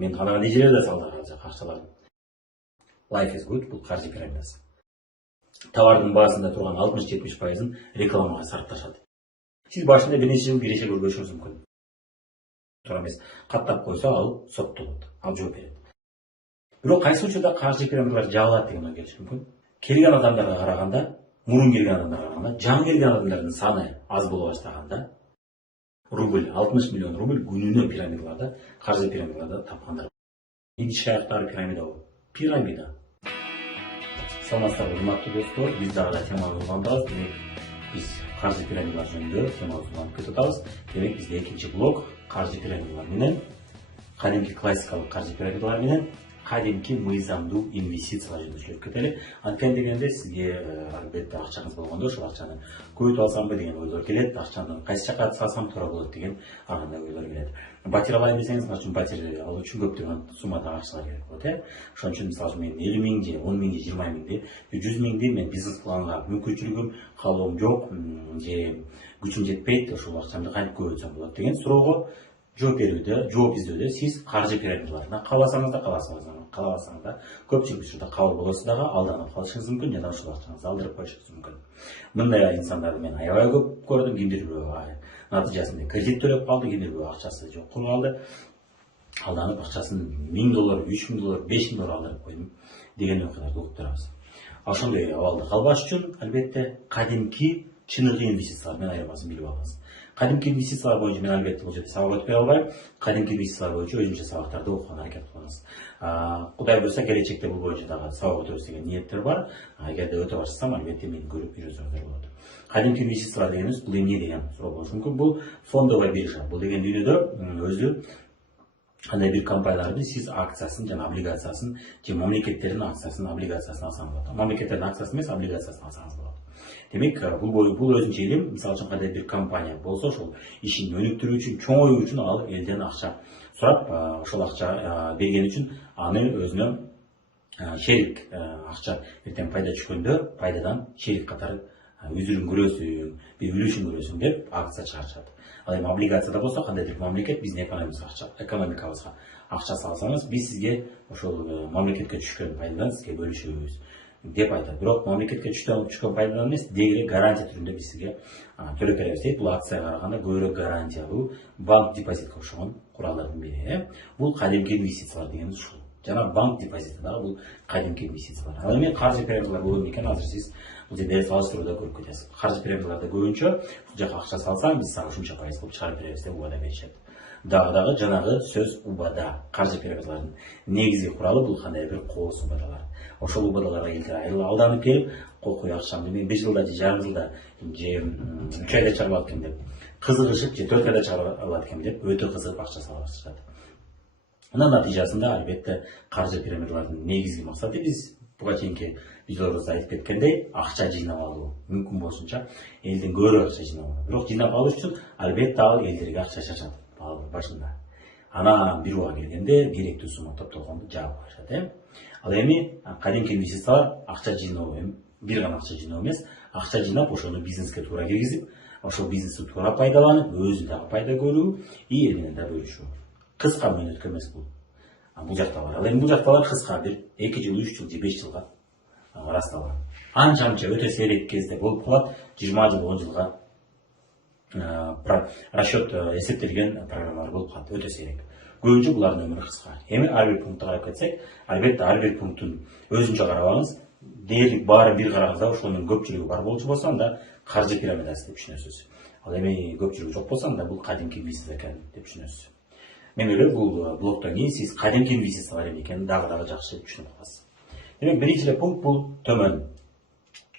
Мен қанаған нәтижелер де салды ақшалардың. Life is good бұл қаржы пирамидасы. Товардың басында тұрған 60-70%-ын рекламаға сарпташады. Сіз башында бірнеше жыл берешек көргеніңіз мүмкін. Тура емес, қаттап қойса ал сотталады, ал жооп береді. Бирок кайсы учурда каржы пирамидалар жабылат деген ой келиши мүмкүн. Келген адамдарға қарағанда, мурун келген адамдарға қарағанда, жаңы келген адамдардың саны аз бола баштаганда, рубль, 60 миллион рубль күнүнө пирамидаларда, каржы пирамидаларда тапкандар. Иш аяктагы пирамида бул. Пирамида. Саламатсыздарбы, урматтуу достор, биз дагы да тема улгандабыз. Демек, биз каржы пирамидалар жөнүндө тема улганып кетип атабыз. Демек, бизде экинчи блок каржы пирамидалар менен, кадимки классикалык каржы пирамидалар менен кадимки мыйзамдуу инвестициялар жөнүндө сүйлөп кетели. Анткени дегенде сизге албетте акчаңыз болгондо ошол акчаны көбөйтүп алсамбы деген ойлор келет, акчаны кайсы жака салсам туура болот деген андай ойлор келет. Батир алайын десеңиз, мисалы үчүн батир алуу үчүн көптөгөн суммада акчалар керек болот, Ошон үчүн мисалы үчүн мен 50 миң же 10 миң же 20 миңди, 100 миңди мен бизнес кылганга мүмкүнчүлүгүм, каалоом жок, же күчүм жетпейт, ошол акчамды кантип көбөйтсөм болот деген суроого жооп берүүдө, жооп издөөдө сиз каржы пирамидаларына кааласаңыз да, каалабасаңыз да, көпчүлүк учурда кабыл болосуз дагы, алданып калышыңыз мүмкүн жана ошол акчаңызды алдырып коюшуңуз мүмкүн. Мындай инсандарды мен аябай көп көрдүм, кимдир натыйжасында кредит төлөп калды, кимдир акчасы жок калды. Алданып акчасын $1000, $3000, $5000 алдырып койдум деген окуяларды угуп турабыз. Ошондой абалда калбаш үчүн албетте кадимки чыныгы инвестициялар менен айырмасын билип алыңыз. Кадимки инвестициялар боюнча мен албетте бул жерде сабак өтпөй албайм. Кадимки инвестициялар боюнча өзүнчө сабактарды окуганга аракет кылабыз. Кудай буйрса келечекте бул боюнча дагы сабак өтөбүз деген ниеттер бар. Эгерде өтө баштасам, албетте мени көрүп үйрөнсөңүздөр болот. Кадимки инвестициялар дегенибиз бул эмне деген суроо болушу мүмкүн. Бул фондовый биржа. Бул деген дүйнөдө өзү кандай бир компаниялардын сиз акциясын жана облигациясын, же мамлекеттердин акциясын, облигациясын алсаңыз болот. Мамлекеттердин акциясын эмес, облигациясын алсаңыз болот. Демек, бул өзүнчө илим, мисалы үчүн кандай бир компания болсо, ошол ишин өнүктүрүү үчүн, чоңоюу үчүн ал элден акча сурап, ошол акча берген үчүн аны өзүнө шерик акча эртең пайда түшкөндө, пайдадан шерик катары үзүрүн көрөсүң, бир үлүшүн көрөсүң деп акция чыгарышат. Ал эми облигацияда болсо, кандайдыр мамлекет биздин экономикабызга акча салсаңыз, биз сизге ошол мамлекетке түшкөн пайдадан сизге бөлүшөбүз деп айтат. Бирок мамлекетке түшкөн пайдадан эмес, деги гарантия түрүндө биз сизге төлөп беребиз дейт. Бул акцияга караганда көбүрөөк гарантиялуу банк депозитке окшогон куралдардын бири. Бул кадимки инвестициялар дегенибиз ушул. Жана банк депозити дагы бул кадимки инвестициялар. Ал эми каржы пирамидалар болот экен, азыр сиз бул жерде салыштырууда көрүп кетесиз. Каржы пирамидаларда көбүнчө бул жака акча салсаң, биз сага ушунча пайыз кылып чыгарып беребиз деп убада беришет. Дагы жанагы сөз убада. Каржы пирамидалардын негизги куралы бул кандай бир кооз убадалар. Ошол убадаларга элдер алданып келип, кой акчамды мен 1 жылда же жарым жылда же 3 айда чыгарып алат экем деп кызыгышып, же 4 айда чыгарып алат экем деп өтө кызыгып акча сала башташат. Анын натыйжасында албетте каржы пирамидалардын негизги максаты биз буга чейинки видеолорубузда айтып кеткендей, акча жыйнап алуу. Мүмкүн болушунча элден көбүрөөк акча жыйнап алуу. Бирок жыйнап алыш үчүн албетте ал элдерге акча шашат башында. Анан бир убага келгенде керектүү сумма топтолгондо жаап коюшат. Ал эми кадимки инвестициялар акча жыйноо, бир гана акча жыйноо эмес, акча жыйнап ошону бизнеске туура киргизип, ошол бизнести туура пайдаланып, өзү дагы пайда көрүү, и эл менен да бөлүшүү. Кыска мөөнөткө эмес бул. Бул жакта бар. Ал эми бул жакталар кыска бир 2 жыл, 3 жыл же 5 жылга ырасталган. Анча өтө сейрек кезде болуп калат, 20 жыл, 10 жылга расчет эсептелген программалар болуп калат, өтө сейрек. Көбүнчө булардын өмүрү кыска. Эми ар бир пунктка карап кетсек, албетте ар бир пунктун өзүнчө карабаңыз. Дээрлик баары бир караганда ошонун көпчүлүгү бар болчу болсо, анда каржы пирамидасы деп түшүнөсүз. Ал эми көпчүлүгү жок болсо, анда бул кадимки инвестиция экен деп түшүнөсүз. Мен ойлойм, бул блоктон кийин сиз кадимки инвестициялар эмне экенин дагы жакшы түшүнүп каласыз. Демек, биринчи пункт бул төмөн.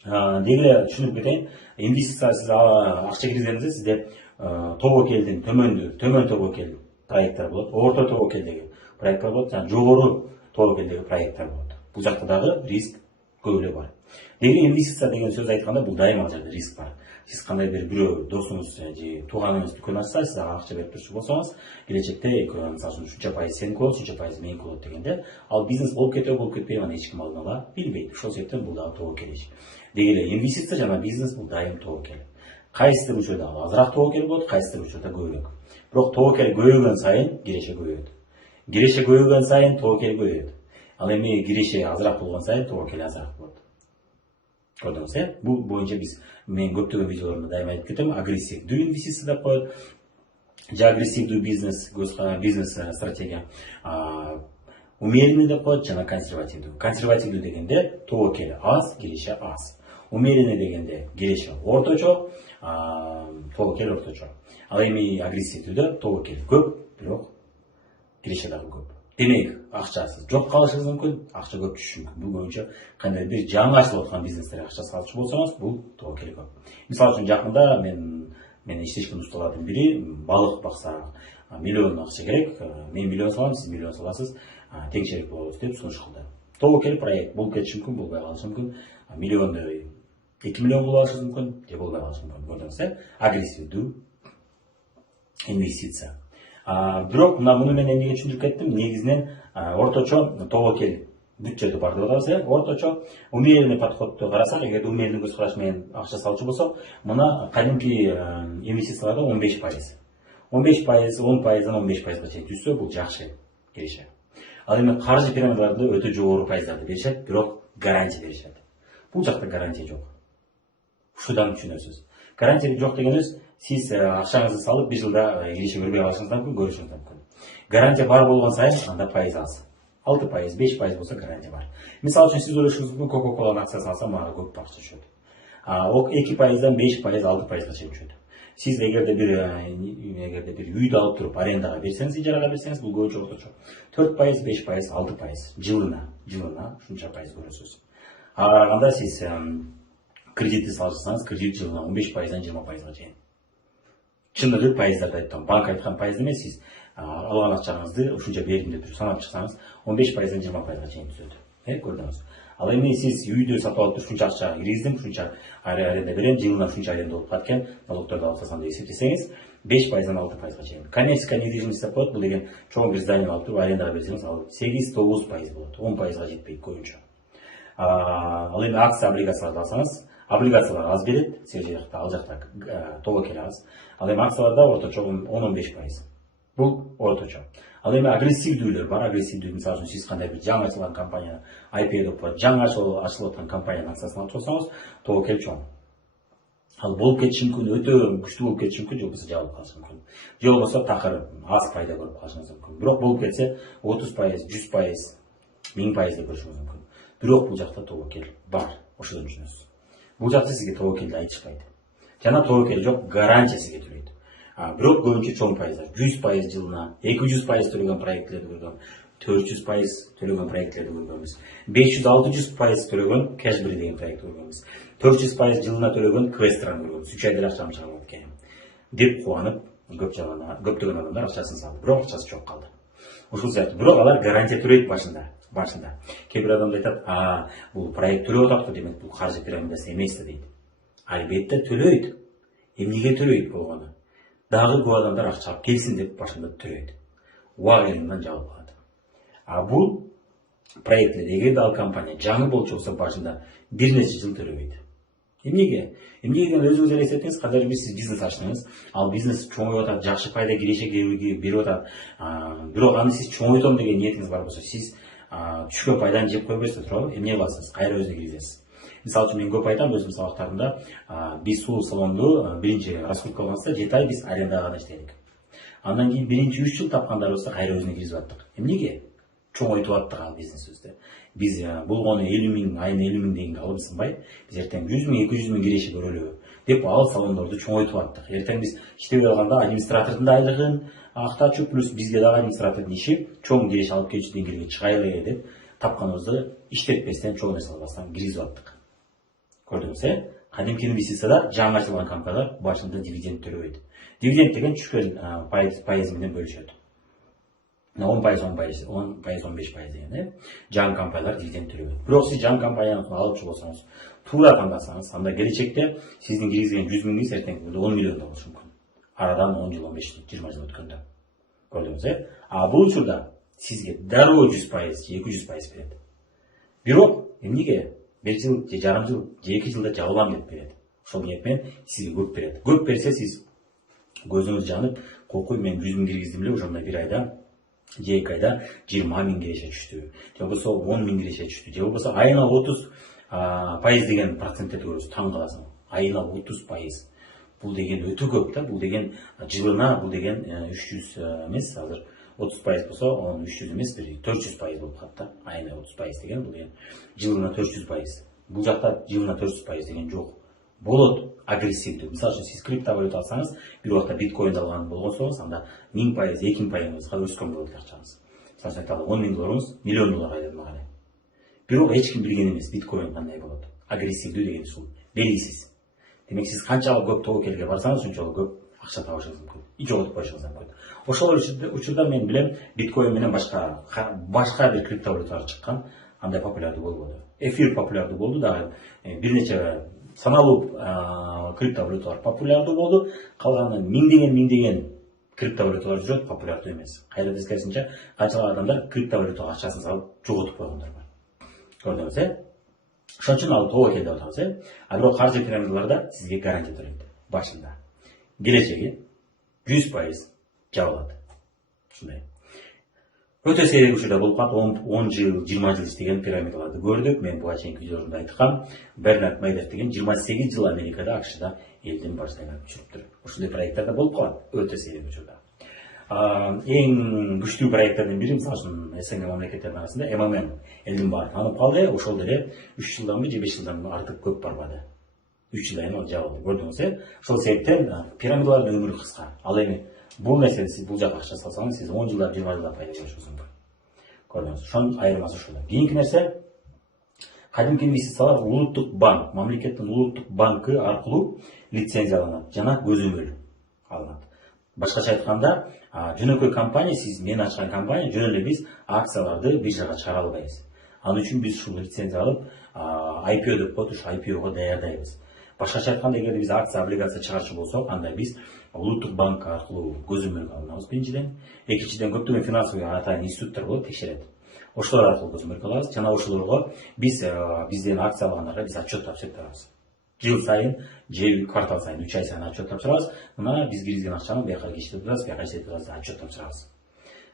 Деги эле түшүнүп кетейин, инвестиция сиз акча киргизгенде сизде тобокелдин төмөн тобокел проекттер болот, орто тобокелдеги проекттер болот, жана жогору тобокелдеги проекттер болот. Бул жакта дагы риск көп эле бар. Деги инвестиция деген сөз айтканда бул дайыма жерде риск бар. Сиз кандай бирөө досуңуз же тууганыңыз дүкөн ачса, сиз ага акча берип турчу болсоңуз, келечекте мисалы үчүн шунча пайыз сеники болот, шунча пайыз меники болот дегенде, ал бизнес болуп кетеби, болуп кетпейби, аны эч ким алдын ала билбейт. Ошол себептен бул дагы тобокел иш. Деги эле инвестиция жана бизнес бул дайым тобокел. Кайсыдыр учурда азыраак тобокел болот, кайсыдыр учурда көбүрөөк. Бирок тобокел көбөйгөн сайын киреше көбөйөт. Киреше көбөйгөн сайын тобокел көбөйөт. Ал эми киреше азыраак болгон сайын тобокел азыраак болот. Көрдүңүз, бул боюнча мен көптөгөн видеолорумда дайыма айтып кетем, агрессивдүү инвестиция деп коет. Же агрессивдүү бизнес стратегия. Умеренный деп коет жана консервативдүү. Консервативдүү дегенде тобокели аз, киреше аз. Умеренный дегенде киреше орточо, тобокел орточо. Ал эми агрессивдүүдө тобокел көп, бирок киреше дагы көп. Демек, акчасы жок калышыңыз мүмкүн, акча көп түшүшү мүмкүн. Бул боюнча кандай бир жаңы ачылып аткан бизнестерге акча салчу болсоңуз, бул тобокел көп. Мисалы үчүн жакында мен иштешкен усталардын бири балык баксак, миллион акча керек, мен миллион салам, сиз миллион саласыз, тең черек болобуз деп сунуш кылды. Тобокел проект бул кетиши мүмкүн, болбой калышы мүмкүн. Миллионду 2 миллион кылып алышыңыз мүмкүн, же болбой калышы мүмкүн. Көрдүңүз, агрессивдүү инвестиция. Бирок муну мен эмнеге түшүндүрүп кеттим? Негизинен орточо тобокел бюджети бар деп атабыз, орточо умеренный подходду карасак, эгер умеренный көз караш менен акча салчу болсок, мына кадимки инвестицияларда 15%. 15%, 10%дан 15%га чейин түшсө, бул жакшы киреше. Ал эми каржы пирамидаларда өтө жогору пайыздарды беришет, бирок гарантия беришет. Бул жакта гарантия жок. Ушудан түшүнөсүз. Гарантия жок дегенибиз, сиз акчаңызды салып, бир жылда киреше көрбөй калышыңыз мүмкүн, көрүшүңүз мүмкүн. Гарантия бар болгон сайын анда пайыз аз. 6%, 5% болсо гарантия бар. Мисалы үчүн сиз ойлошуңуз мүмкүн, Coca-Cola'нын акциясын алсам мага көп акча түшөт. 2%дан 5%, 6%га чейин түшөт. Сиз эгерде бир үйдү алып туруп арендага берсеңиз, ижарага берсеңиз, бул көбүнчө орточо 4%, 5%, 6% жылына ушунча пайыз көрөсүз. Анда сиз кредитти салсаңыз, кредит жылына 15%дан 20%га чейин. Чындыгы пайыздарды айттым. Банк айткан пайыз эмес, сиз алган акчаңызды ушунча бердим деп санап чыксаңыз, 15%дан 20%га чейин түзөт. Көрдүңүз. Ал эми сиз үйдү сатып алып ушунча акча киргиздим, ушунча аренда берем, жылына ушунча аренда болуп калат экен, налогторду алып тастасам деп эсептесеңиз, 5%дан 6%га чейин. Коммерческая недвижимость деп коет, бул деген чоң бир здание алып туруп арендага берсеңиз, ал 8-9% болот. 10%га жетпейт көбүнчө. Ал эми акция облигацияларды алсаңыз, облигациялар аз берет, ал жакта тобокел аз. Ал эми акцияларда орточо 10-15%. Бул орточо. Ал эми агрессивдүүлөр бар, агрессивдүү мисалы үчүн сиз кандай бир жаңы ачылган компания, IPO деп коет, жаңы ачылып аткан компаниянын акциясын алып турсаңыз, тобокел чоң. Ал болуп кетиши мүмкүн, өтө күчтүү болуп кетиши мүмкүн, же болбосо жабылып калышы мүмкүн. Же болбосо такыр аз пайда көрүп калышыңыз мүмкүн. Бирок болуп кетсе 30%, 100%, 1000% деп көрүшүңүз мүмкүн. Бирок бул жакта тобокел бар, ошодон түшүнөсүз. Бул жакта сизге тобокелди айтышпайт. Жана тобокел жок, гарантия сизге төлөйт. Бирок көбүнчө чоң пайыздар, 100% жылына, 200% төлөгөн проектлерди көргөм, 400% төлөгөн проектлерди көргөнбүз, 500-600% төлөгөн кэшбри деген проект көргөнбүз, 400% жылына төлөгөн квестеран көргөнбүз, 3 айда акчам чыгып экен деп кубанып, көптөгөн адамдар акчасын салды, бирок акчасы жок калды. Ушул сыяктуу, бирок алар гарантия төлөйт башында. Кээ бир адамдар айтат, бул проект төлөп атат, демек бул каржы пирамидасы эмес да дейт. Албетте төлөйт. Эмнеге төлөйт болгону? Дагы көп адамдар акча алып келсин деп башында төлөйт. Убак элиңден жабылып калат. Бул проектлер, эгерде ал компания жаңы болчу болсо башында бир нече жыл төлөбөйт. Эмнеге? Эмнеге өзүңүз элестетиңиз, кадыр бир сиз бизнес ачтыңыз, ал бизнес чоңоюп атат, жакшы пайда киреше берип атат. Бирок аны сиз чоңойтом деген ниетиңиз бар болсо, сиз түшкөн пайданы жеп кое берсиз, туурабы? Эмне кыласыз? Кайра өзүнө киргизесиз. Мисалы үчүн мен көп айтам өзүмдүн сабактарымда, биз суу салонду биринчи раскрутка кылганыбызда 7 ай биз арендага гана иштедик. Андан кийин биринчи 3 жыл тапкандарыбызды кайра өзүнө киргизип аттык. Эмнеге? Чоңойтуп аттык ал бизнесибизди. Биз болгону 50 миң, айына 50 миң дегенге алып сынбай, биз эртең 100 миң, 200 миң киреше көрөлүбү деп ал салондорду чоңойтуп аттык. Эртең биз иштебей калганда администратордун да айлыгын актачу плюс бизге дагы администратордун иши чоң киреше алып келүүчү деңгээлге чыгайлы деп тапканыбызды иштетпестен, чоң нерсе албастан киргизип аттык. Көрдүңүз, кадимки инвестицияда жаңы ачылган компаниялар башында дивиденд төлөбөйт. Дивиденд деген түшкөн пайыз менен бөлүшөт. 10%, 15% деген, жаңы компаниялар дивиденд төлөбөйт. Бирок сиз жаңы компанияны алып болсоңуз, туура тандасаңыз, анда келечекте сиздин киргизген 100 миңиңиз эртең 10 миллион болушу мүмкүн. Арадан 10 жыл, 15 жыл, 20 жыл өткөндө. Көрдүңүз, бул учурда сизге дароо 100%, 200% берет. Бирок эмнеге? 1 жыл, же жарым жыл, же 2 жылда жабылам деп берет. Ошол ниет менен сизге көп берет. Көп берсе сиз көзүңүз жанып, кокуй мен 100 миң киргиздим эле, ошондо 1 айда же 2 айда 20 миң киреше түштү, же болбосо 10 миң киреше түштү, же болбосо айына 30% деген процентти көрөсүз, таң каласың. Айына 30%. Бул деген өтө көп да, бул деген жылына, бул деген 300 эмес, азыр 30% болсо, 300 эмес, 400% болуп калат да. Айына 30% деген, бул деген жылына 400%. Бул жакта жылына 400% деген жок. Болот агрессивдүү. Мисалы үчүн сиз криптовалюта алсаңыз, бир убакта биткоин алган болгонсоңуз, анда 1000%, 2000%га өскөн болот акчаңыз. Мисалы үчүн айталы 10 миң долларыңыз миллион долларга айланып калган. Бирок эч ким билген эмес биткоин кандай болот. Агрессивдүү деген ушул белгисиз. Демек сиз канчалык көп тобокелге барсаңыз, ошончолук көп акча табышыңыз мүмкүн. И жоготуп коюшуңуз мүмкүн. Ошол учурда мен билем, биткоин менен башка бир криптовалюталар чыккан, андай популярдуу болбоду. Эфир популярдуу болду дагы, бир нече саналуу криптовалюталар популярдуу болду. Калган миңдеген криптовалюталар жүрөт, популярдуу эмес. Кайра тескерисинче, канчалык адамдар криптовалютага акчасын салып жоготуп койгондар бар. Көрдүңүз, ошон үчүн ал тобокел деп атабыз, А бирок каржы пирамидаларда сизге гарантия төлөйт. Башында. Келечеги 100% жабылат. Ушундай. Өтө сейрек учурда болуп калат, 10 жыл, 20 жыл иштеген пирамидаларды көрдүк. Мен буга чейинки видеолорумда айткам. Бернард Мейдов деген 28 жыл Америкада, АКШда элдин башына айналып жүрүптүр. Ушундай проекттер болуп калат, өтө сейрек учурда. Эң күчтүү проектттердин бири, мисалы үчүн СНГ мамлекеттердин арасында МММ элдин баары таанып калды. Ошол деле 3 жылданбы же 5 жылдан артык көп барбады. 3 жылдан кийин ал жабылды. Көрдүңүз, ошол себептен пирамидалардын өмүрү кыска. Ал эми бул нерсени сиз бул жака акча салсаңыз, сиз 10 жылда, 20 жылда пайда көрүшүңүз мүмкүн. Көрдүңүз, ошонун айырмасы ушул. Кийинки нерсе, кадимки инвестициялар улуттук банк, мамлекеттин улуттук банкы аркылуу лицензияланат жана көзөмөл алынат. Башкача айтканда, жөнөкөй компания, сиз мен ачкан компания, жөн эле биз акцияларды биржага чыгара албайбыз. Анын үчүн биз ушул лицензия алып, IPO деп коет, ушу IPOго даярдайбыз. Башкача айтканда, эгер биз акция, облигация чыгарчу болсок, анда биз улуттук банк аркылуу көзөмөлгө алынабыз биринчиден. Экинчиден, көптөгөн финансовый атайын институттар болот, текшерет. Ошолор аркылуу көзөмөлгө алабыз жана ошолорго бизден акция алгандарга биз отчет тапшырып турабыз. Жыл сайын, же квартал сайын, 3 ай сайын отчет тапшырабыз. Мына биз киргизген акчаны бияка иштетип турабыз, бияка иштетип турабыз деп отчет тапшырабыз.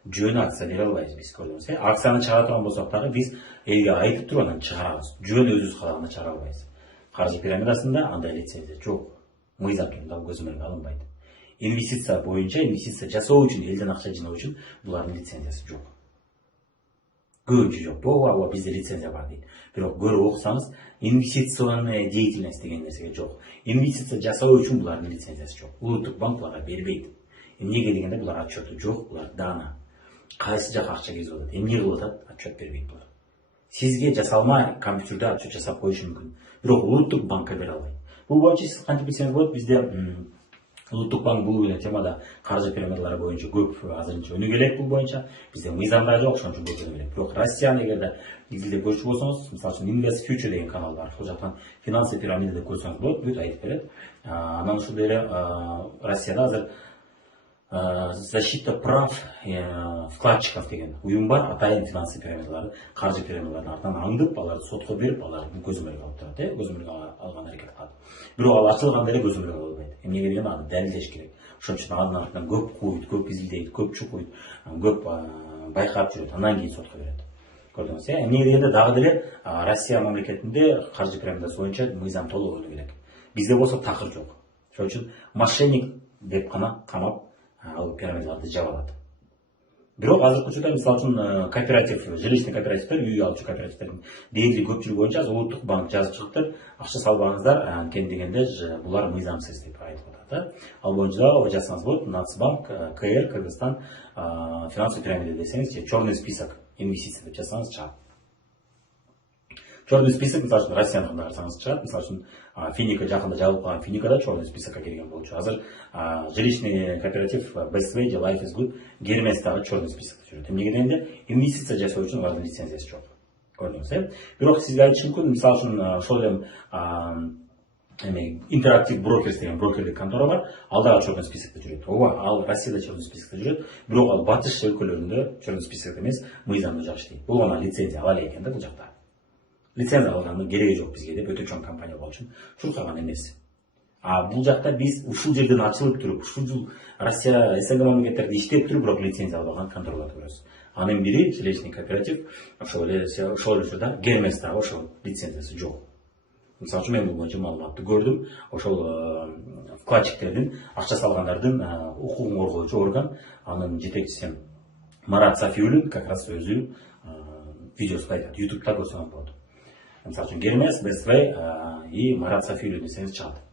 Жөн акция бере албайбыз биз, көрдүңүз. Акцияны чыгара турган болсок дагы биз элге айтып туруп анан чыгарабыз. Жөн өзүбүз каалаганда чыгара албайбыз. Каржы пирамидасында андай лицензия жок. Мыйзам түрүндө көзөмөлгө алынбайт. Инвестиция боюнча, инвестиция жасоо үчүн, элден акча жиноо үчүн булардын лицензиясы жок. Көбүнчө жок. Ооба бизде лицензия бар дейт. Бирок көрүп окусаңыз, инвестиционная деятельность деген нерсеге жок. Инвестиция жасоо үчүн булардын лицензиясы жок. Улуттук банк буларга бербейт. Эмнеге дегенде булар отчету жок, булар дана. Кайсы жака акча кирип атат, эмне кылып атат, отчет бербейт булар. Сизге жасалма компьютерде отчет жасап коюшу мүмкүн. Бирок улуттук банкка бере албайт. Бул боюнча сиз кантип билсеңиз болот, бизде улуттук банк бул темада каржы пирамидалары боюнча көп азырынча өнүгө элек бул боюнча. Бизде мыйзамдар жок, ошон үчүн көп өнүгө элек. Бирок Россияны эгерде изилдеп көрчү болсоңуз, мисалы үчүн Invest Future деген канал бар. Ошол жактан финансовый пирамида деп көрсөңүз болот, бүт айтып берет. Анан ушул деле Россияда азыр защита прав вкладчиков деген уюм бар, атайын финансовый пирамидаларды, каржы пирамидалардын артынан аңдып, аларды сотко берип, аларды көзөмөлгө алып турат, көзөмөлгө алган аракет кылат. Бирок ал ачылганда эле көзөмөлгө алып албайт. Эмнеге дегенде аны далилдеш керек. Ошон үчүн анын артынан көп куйт, көп изилдейт, көп чукуйт, көп байкап жүрөт, андан кийин сотко берет. Көрдүңүз, эмнеге дегенде дагы деле Россия мамлекетинде каржы пирамидасы боюнча мыйзам толук өнүгө элек. Бизде болсо такыр жок. Ошон үчүн мошенник деп гана камап ал пирамидаларды жаба алат. Бирок азыркы учурда мисалы үчүн кооператив, жилищный кооперативдер, үй алчу кооперативдердин дээрлик көпчүлүгү боюнча улуттук банк жазып чыгыптыр. Акча салбаңыздар, анткени дегенде булар мыйзамсыз деп айтып атат. Ал боюнча да жазсаңыз болот, Нацбанк, КР, Кыргызстан финансовый пирамида десеңиз, же черный список инвестиций деп жазсаңыз чыгат. Черный список, мисалы үчүн Россияныкына карасаңыз чыгат. Мисалы үчүн Финика жакында жабылып калган Финикада черный спискакка кирген болчу. Азыр жилищный кооператив Bestway же Life is Good Гермес дагы черный спискакта жүрөт. Эмнеге дегенде инвестиция жасоо үчүн алардын лицензиясы жок. Көрдүңүз, Бирок сизге айтышым мүмкүн, мисалы үчүн ошол эле интерактив брокерс деген брокерлик контора бар. Ал дагы черный спискакта жүрөт. Ооба, ал Россияда черный спискакта жүрөт. Бирок ал батыш өлкөлөрүндө черный спискакта эмес, мыйзамда жак иштейт. Бул гана лицензия ала экен да бул жакта. Лицензия алганын кереги жок бизге деп өтө чоң компания болчу. Чуркаган эмес. Бул жакта биз ушул жерден ачылып туруп, ушул Россия, СНГ мамлекеттерде иштеп туруп, бирок лицензия албаган конторлорду көрөбүз. Анын бири жилищный кооператив, ошол учурда Гермес дагы ошол лицензиясы жок. Мисалы үчүн мен бул боюнча маалыматты көрдүм. Ошол вкладчиктердин, акча салгандардын укугун коргоочу орган, анын жетекчиси Марат Сафиуллин как раз өзү видеосу айтат. YouTube'да көрсөңөр болот. Мисалы үчүн Гермес, Бествей и Марат Сафиуллин десеңиз чыгат.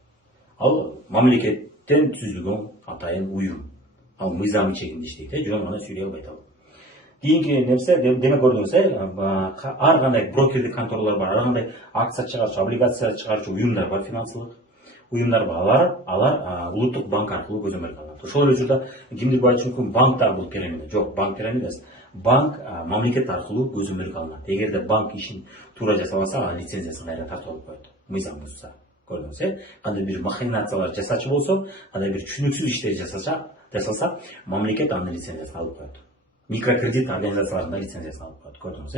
Ал мамлекеттен түзүлгөн атайын уюм. Ал мыйзам чегинде иштейт, жөн гана сүйлөй албайт ал. Кийинки нерсе, демек көрдүңүз, ар кандай брокердик конторалар бар, ар кандай акция чыгарчу, облигация чыгарчу уюмдар бар, финансылык уюмдар бар. Алар улуттук банк аркылуу көзөмөлгө алынат. Ошол учурда кимдир айтышы мүмкүн, банктар бул пирамида. Жок, банк пирамидасы. Банк мамлекет аркылуу көзөмөлгө алынат. Эгерде банк ишин туура жасабаса, лицензиясын кайра тартып алып коет. Мыйзам бузса. Көрдүңүз, кандай бир махинациялар жасачу болсо, кандай бир түшүнүксүз иштер жасалса, мамлекет анын лицензиясын алып коет. Микрокредит организацияларында лицензиясын алып коет. Көрдүңүз,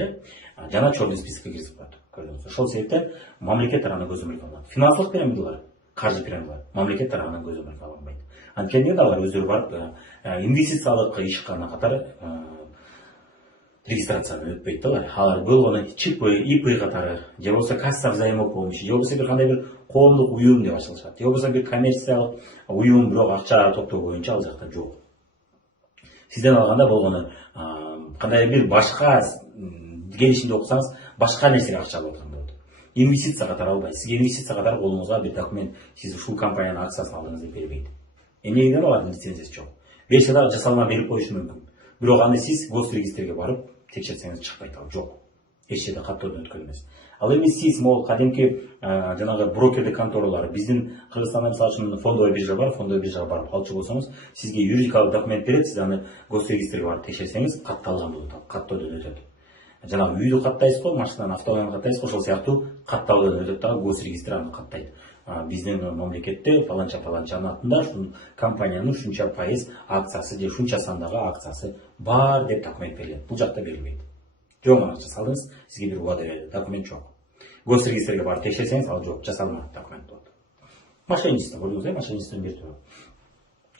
жана чорный спискке киргизип коет. Көрдүңүз. Ошол себептен мамлекет тарабынан көзөмөлгө алынат. Финансылык пирамидалар, каржы пирамидалар мамлекет тарабынан көзөмөлгө алынбайт. Анткени алар өздөрү барып инвестициялык ишкана катары регистрациядан өтпөйт да. Алар болгону ЧП, ИП катары, же болбосо касса взаимопомощи, же болбосо бир кандай бир коомдук уюм деп ачылышат. Же болбосо бир коммерциялык уюм, бирок акча топтоо боюнча ал жакта жок. Сизден алганда болгону кандай бир башка келишимди окусаңыз, башка нерсеге акча алып аткан болот. Инвестиция катары албайт. Сизге инвестиция катары колуңузга бир документ, сиз ушул компаниянын акциясын алдыңыз деп бербейт. Эмнегеден алардын лицензиясы жок. Берсе дагы жасалма берип коюшу мүмкүн. Бирок аны сиз госрегистрге барып текшерсеңиз чыкпайт, ал жок. Эч жерде каттоодон өткөн эмес. Ал эми сиз могул кадимки жанагы брокердик конторалар, биздин Кыргызстанда мисалы үчүн фондовый биржа бар, фондовый биржага барып калчу болсоңуз, сизге юридикалык документ берет, сиз аны госрегистрге барып текшерсеңиз, катталган болот, каттоодон өтөт. Жанагы үйдү каттайсыз го, машинаны, автоунааны каттайсыз го, ошол сыяктуу каттоодон өтөт дагы, госрегистр аны каттайт. Биздин мамлекетте паланчанын атында ушул компаниянын ушунча пайыз акциясы же ушунча сандагы акциясы бар деп документ берилет. Бул жакта берилбейт. Жөн гана акча салдыңыз, сизге бир убада берди, документ жок. Госрегистрге барып текшерсеңиз, ал жок, жасалма документ болот. Мошенничество, көрдүңүз, мошенничествонун бир түрү.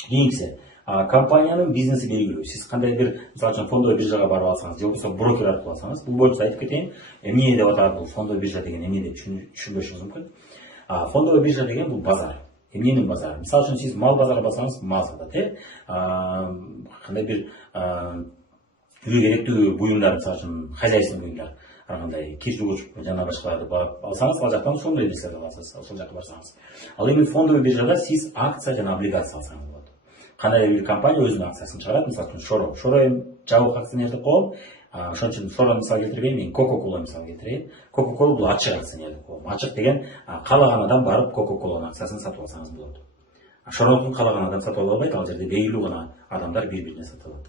Кийинкиси, компаниянын бизнеси белгилүү. Сиз кандай бир, мисалы үчүн фондовый биржага барып алсаңыз, же болбосо брокер аркылуу алсаңыз, бул боюнча айтып кетейин, эмне деп аталат бул фондовый биржа деген эмне деп түшүнбөшүңүз мүмкүн. Фондовый биржа деген бул базар. Эмненин базары? Мисалы үчүн сиз мал базары басаңыз, мал сатат, кандай бир үй керектүү буюмдар, мисалы үчүн хозяйственный буюмдар, ар кандай кир жуугуч жана башкаларды барып алсаңыз, ал жактан ошондой нерселерди аласыз, ошол жакка барсаңыз. Ал эми фондовый биржада сиз акция жана облигация алсаңыз болот. Кандай бир компания өзүнүн акциясын чыгарат, мисалы үчүн Шоро жабык акционердик коом. Ошон үчүн Шорону мисал келтирбейин, мен Coca-Cola мисал келтирейин. Coca-Cola бул ачык акционердик коом. Ачык деген каалаган адам барып Coca-Cola'нын акциясын сатып алсаңыз болот. Шоронун каалаган адам сатып ала албайт, ал жерде белгилүү гана адамдар бири-бирине сатып алат.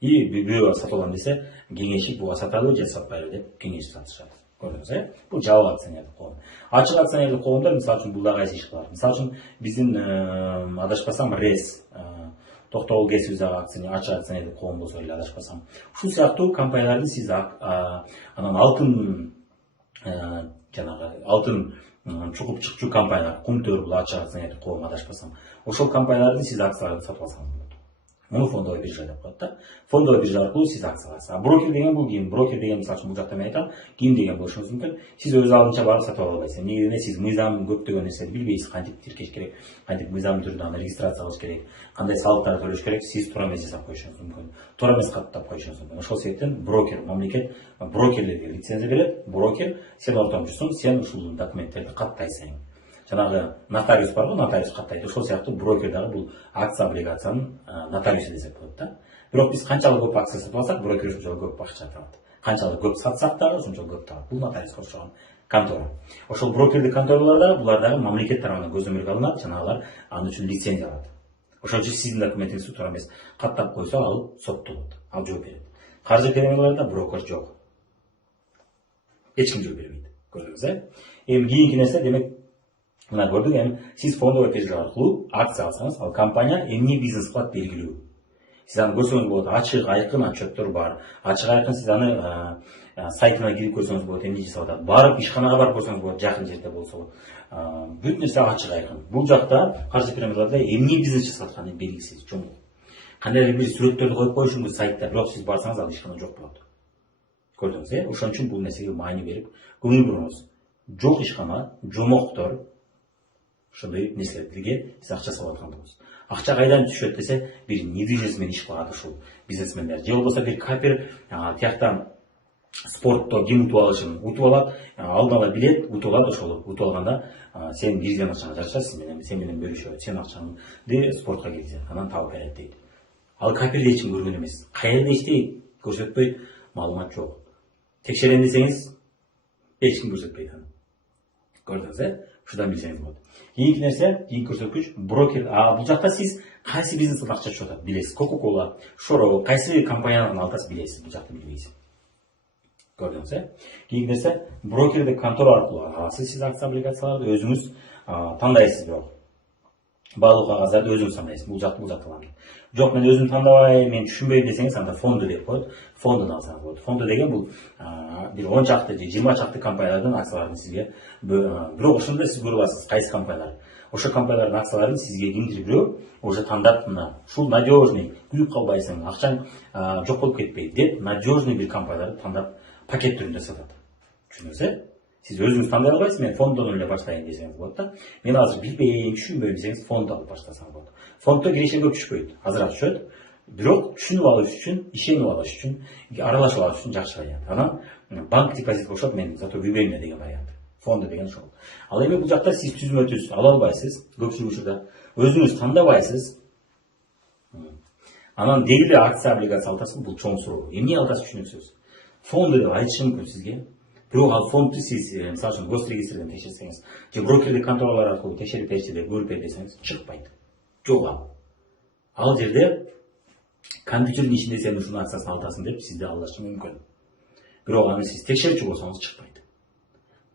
И бирөө сатып алам десе, кеңешип буга саталы же сатпайлы деп кеңешип сатышат. Көрдүңүз, бул жабык акционердик коом. Ачык акционердик коомдор мисалы үчүн бул дагы кайсы иш кылат. Мисалы үчүн биздин адашпасам РЕС, Токтогул кесип дагы ачык акционердик коом болсо эле адашпасам. Ушул сыяктуу компанияларды сиз анан алтын чукуп чыкчу компаниялар, Кумтөр бул ачык акционердик коом адашпасам. Ошол компаниялардын сиз акцияларын сатып алсаңыз болот. Муну фондовый биржа деп коет да. Фондовый биржа аркылуу сиз акция аласыз. Брокер деген бул ким? Брокер деген мисалы үчүн бул жакта мен айтам, ким деген болушуңуз мүмкүн. Сиз өз алдынча барып сатып ала албайсыз. Эмнеге сиз мыйзам көптөгөн нерсени билбейсиз, кантип тиркеш керек, кантип мыйзам түрүндө аны регистрация кылыш керек, кандай салыктарды төлөш керек, сиз туура эмес жасап коюшуңуз мүмкүн. Туура эмес каттап коюшуңуз мүмкүн. Ошол себептен брокер, мамлекет брокерлерге лицензия берет. Брокер, сен ортомчусуң, сен ушул документтерди каттайсың. Жанагы нотариус бар го, нотариус каттайт. Ошол сыяктуу брокер дагы бул акция облигациянын нотариусу десек болот да. Бирок биз канчалык көп акция сатып алсак, брокер ошончолук көп акча табат. Канчалык көп сатсак дагы ошончолук көп табат. Бул нотариуска окшогон контора. Ошол брокердик контораларда булар дагы мамлекет тарабынан көзөмөлгө алынат, жанагылар аны үчүн лицензия алат. Ошол үчүн сиздин документиңизди туура эмес каттап койсо, ал соттолот. Ал жооп берет. Каржы пирамидаларда брокер жок. Эч ким жооп бербейт. Көрдүңүз, эми кийинки нерсе, демек мына көрдүк, эми сиз фондовый биржа аркылуу акция алсаңыз, ал компания эмне бизнес кылат белгилүү. Сиз аны көрсөңүз болот, ачык, айкын отчеттор бар. Ачык айкын сиз аны сайтына кирип көрсөңүз болот, эмне жасап атат. Барып ишканага барып көрсөңүз болот, жакын жерде болсо. Бүт нерсе ачык айкын. Бул жакта каржы пирамидаларда эмне бизнес жасап атканы белгисиз, чоң. Кандайдыр бир сүрөттөрдү коюп коюшу мүмкүн сайтта, бирок сиз барсаңыз ал ишкана жок болот. Көрдүңүз, ошон үчүн бул нерсеге маани берип, көңүл буруңуз. Жок ишкана, жомоктор, ошондой нерселерге сиз акча салып аткандыгыңыз. Акча кайдан түшөт десе, бир недвижимость иш кылат ушул бизнесмендер. Же болбосо бир капир тиякта спортто ким утуп алышын утуп алат, алдын ала билет, утуп алат, ошол утуп алганда сен кирген акчаңа жарашасың, сен менен бөлүшөт, сен акчаңды спортко киргизет, анан табып берет дейт. Ал капирди эч ким көргөн эмес. Каерде иштейт, көрсөтпөйт, маалымат жок. Текшерем десеңиз, эч ким көрсөтпөйт аны. Көрдүңүз, ушудан билсеңиз болот. Кийинки нерсе, кийинки көрсөткүч брокер. Бул жакта сиз кайсы бизнестен акча түшүп атат билесиз. Coca-Cola, Шоро, кайсы компаниянын алтасы билесиз, бул жакта билбейсиз. Көрдүңүз, кийинки нерсе, брокердик контора аркылуу аласыз сиз акция облигацияларды, өзүңүз тандайсыз, бирок баалуу кагаздарды өзүңүз тандайсыз. Бул жакта аламын. Жок, мен өзүм тандабай, мен түшүнбөйм десеңиз, анда фонду деп коет. Фондун алсаңыз болот. Фонду деген бул бир 10 чакты же 20 чакты компаниялардын акцияларын сизге, бирок ошондо сиз көрүп аласыз кайсы компаниялар. Ошо компаниялардын акцияларын сизге кимдир бирөө уже тандап, ушул надежный, күйүп калбайсың, акчаң жок болуп кетпейт деп, надежный бир компанияларды тандап пакет түрүндө сатат. Түшүндүңүз? Сиз өзүңүз тандай албайсыз, мен фонддон эле баштайын десеңиз болот да. Мен азыр билбейм, түшүнбөйм десеңиз, фонд алып баштасаңыз болот. Фонддо киреше көп түшпөйт, азыраак түшөт. Бирок түшүнүп алыш үчүн, ишенип алыш үчүн, аралашып алыш үчүн жакшы вариант. Анан банк депозит окшоп, мен зато билбейм деген вариант. Фонду деген ошол. Ал эми бул жакта сиз түзмө-түз ала албайсыз, көпчүлүк учурда. Өзүңүз тандабайсыз. Анан деги эле акция облигация алтасыз, бул чоң суроо. Эмне алтасы түшүнүксүз. Фонду деп айтышы мүмкүн сизге. Бирок ал фондду сиз, мисалы үчүн, госрегистрден текшерсеңиз, же брокердик конторалар аркылуу текшерип беришти деп көрүп бер десеңиз, чыкпайт. Жок ал. Ал жерде компьютердин ичинде сен ушунун акциясын алтасың деп сизди алдашы мүмкүн. Бирок аны сиз текшерчү болсоңуз чыкпайт.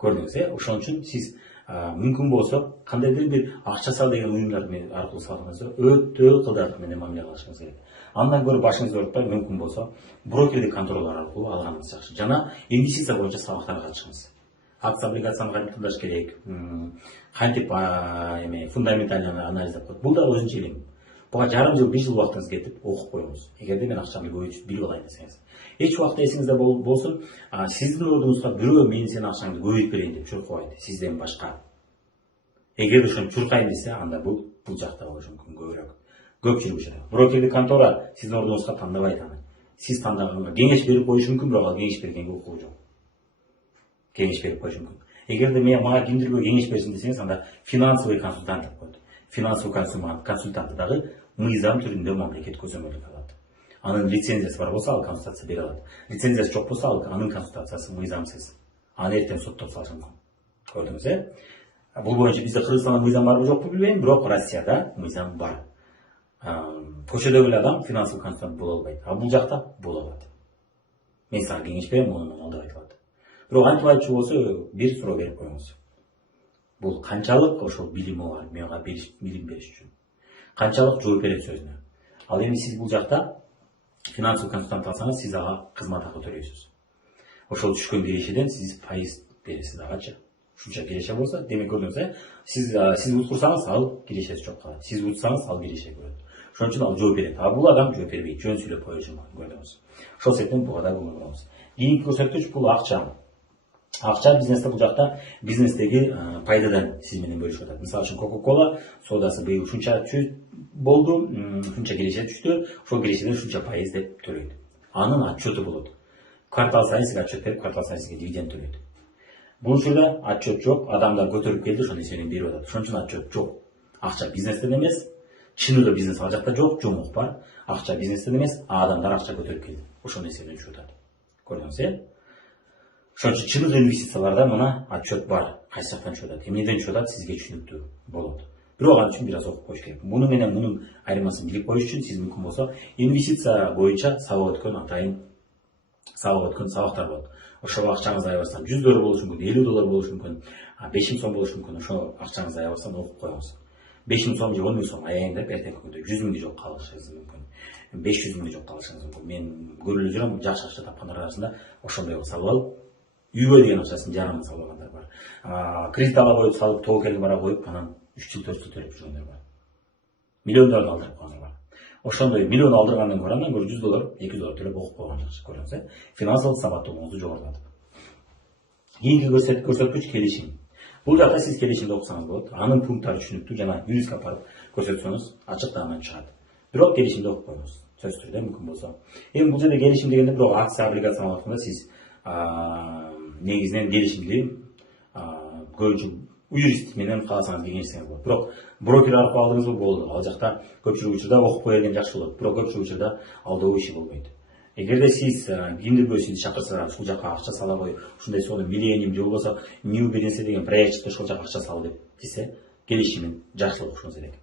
Көрдүңүз, ошон үчүн сиз мүмкүн болсо кандайдыр бир акча сал деген уюмдар аркылуу салганыңызда өтө кылдардык менен мамиле кылышыңыз керек. Андан көрүп башыңызды оорутпай, мүмкүн болсо брокердик конторалар аркылуу алганыңыз жакшы. Жана инвестиция боюнча сабактарга катышыңыз. Акция облигацияны кантип тандаш керек, кантип фундаментальный анализ деп коет. Бул да өзүнчө илим. Буга жарым жыл, 1 жыл убактыңыз кетип окуп коюңуз. Эгерде мен акчамды көбөйтүп билип алайын десеңиз. Эч убакта эсиңизде болсун, сиздин ордуңузга бирөө мен сенин акчаңды көбөйтүп берейин деп чуркабайт, сизден башка. Эгер ошону чуркайм десе, анда бул жакта болушу мүмкүн көбүрөөк. Көпчүлүк учурда брокердик контора сиздин ордуңузга тандабайт аны. Сиз тандаганга кеңеш берип коюшу мүмкүн, бирок ал кеңеш бергенге укугу жок. Кеңеш берип коюшу мүмкүн. Эгерде мага кимдирбөө кеңеш берсин десеңиз, анда финансовый консультант деп коет. Финансовый консультанты дагы мыйзам түрүндө мамлекет көзөмөлдүк алат. Анын лицензиясы бар болсо, ал консультация бере алат. Лицензиясы жок болсо, анын консультациясы мыйзамсыз. Аны эртең соттоп салышы мүмкүн. Көрдүңүз, бул боюнча бизде Кыргызстанда мыйзам барбы жокпу билбейм, бирок Россияда мыйзам бар. Көчөдөгү эле адам финансовый консультант боло албайт. А бул жакта боло алат. Мен сага кеңеш берем, муну ал деп айтылат. Бирок антип айтчу болсо, бир суроо берип коюңуз. Бул канчалык ошол билими бар мага билим бериш үчүн. Канчалык жооп берет сөзүнө. Ал эми сиз бул жакта финансовый консультант алсаңыз, сиз ага кызмат акы төлөйсүз. Ошол түшкөн кирешеден сиз пайыз бересиз агачы. Ушунча киреше болсо, демек көрдүңүз, сиз уткурсаңыз, ал кирешеси жок калат. Сиз утсаңыз, ал киреше көрөт. Ошон үчүн ал жооп берет. А бул адам жооп бербейт, жөн сүйлөп коюшу мүмкүн, көрдүңүз. Ошол себептен буга да көңүл буруңуз. Кийинки көрсөткүч бул акча. Акча бизнесте бул жакта бизнестеги пайдадан сиз менен бөлүшүп атат. Мисалы үчүн Coca-Cola содасы быйыл ушунча болду, ушунча киреше түштү, ошол кирешеден ушунча пайыз деп төлөйт. Анын отчету болот. Квартал сайын сизге отчет берип, квартал сайын сизге дивиденд төлөйт. Бул учурда отчет жок, адамдар көтөрүп келди, ошону эсебинен берип атат. Ошон үчүн отчет жок. Акча бизнестен эмес, чынында бизнес ал жакта жок, жомок бар. Акча бизнестен эмес, адамдар акча көтөрүп келди. Ошону эсебинен түшүп атат. Көрдүңүз, ошон үчүн чыныгы инвестицияларда мына отчет бар. Кайсы жактан түшүп атат, эмнеден түшүп атат, сизге түшүнүктүү болот. Бирок ал үчүн бир аз окуп коюш керек. Муну менен мунун айырмасын билип коюш үчүн сиз мүмкүн болсо инвестиция боюнча сабак өткөн атайын сабактар болот. Ошол акчаңызды аябастан $100 болушу мүмкүн, $50 болушу мүмкүн, 5000 сом болушу мүмкүн. Ошо акчаңызды аябастан окуп коюңуз. 5.000 сом же 10.000 сом аяйын деп эртеңки күндө 100.000 жок калышыңыз мүмкүн. 500.000 жок калышыңыз мүмкүн. Мен көрүлүп жүрөм, жакшы акча тапкандар арасында ошондой кылып салып алып, үйгө деген акчасын жарымын салып алгандар бар. Кредит ала коюп салып, тоокелге бара коюп, анан 3 жыл 4 жыл төлөп жүргөндөр бар. Миллиондарды алдырып койгондар бар. Ошондой миллион алдыргандан көрө андан көрө $100, $200 төлөп окуп койгон жакшы, көрдүңүз. Финансылык сабаттуулугуңузду жогорулатып. Кийинки көрсөткүч келишим. Бул жакта сиз келишимди окусаңыз болот. Анын пункттары түшүнүктүү жана юристке барып көрсөтсөңүз ачык дааман чыгат. Бирок келишимди окуп коюңуз. Сөз түрдө мүмкүн болсо. Эми бул жерде келишим дегенде бирок акция облигация алганда сиз негизинен келишимди көбүнчө юрист менен кааласаңыз кеңешсеңиз болот. Бирок брокер аркылуу алдыңызбы болду. Ал жакта көпчүлүк учурда окуп кое берген жакшы болот. Бирок көпчүлүк учурда алдоо иши болбойт. Эгерде сиз кимдир сизди чакырса, ушул жака акча сала кой, ушундай сонун миллионим же болбосо New Business деген проект чыкты, ошол жака акча сал деп десе, келишимин жакшы окушуңуз керек.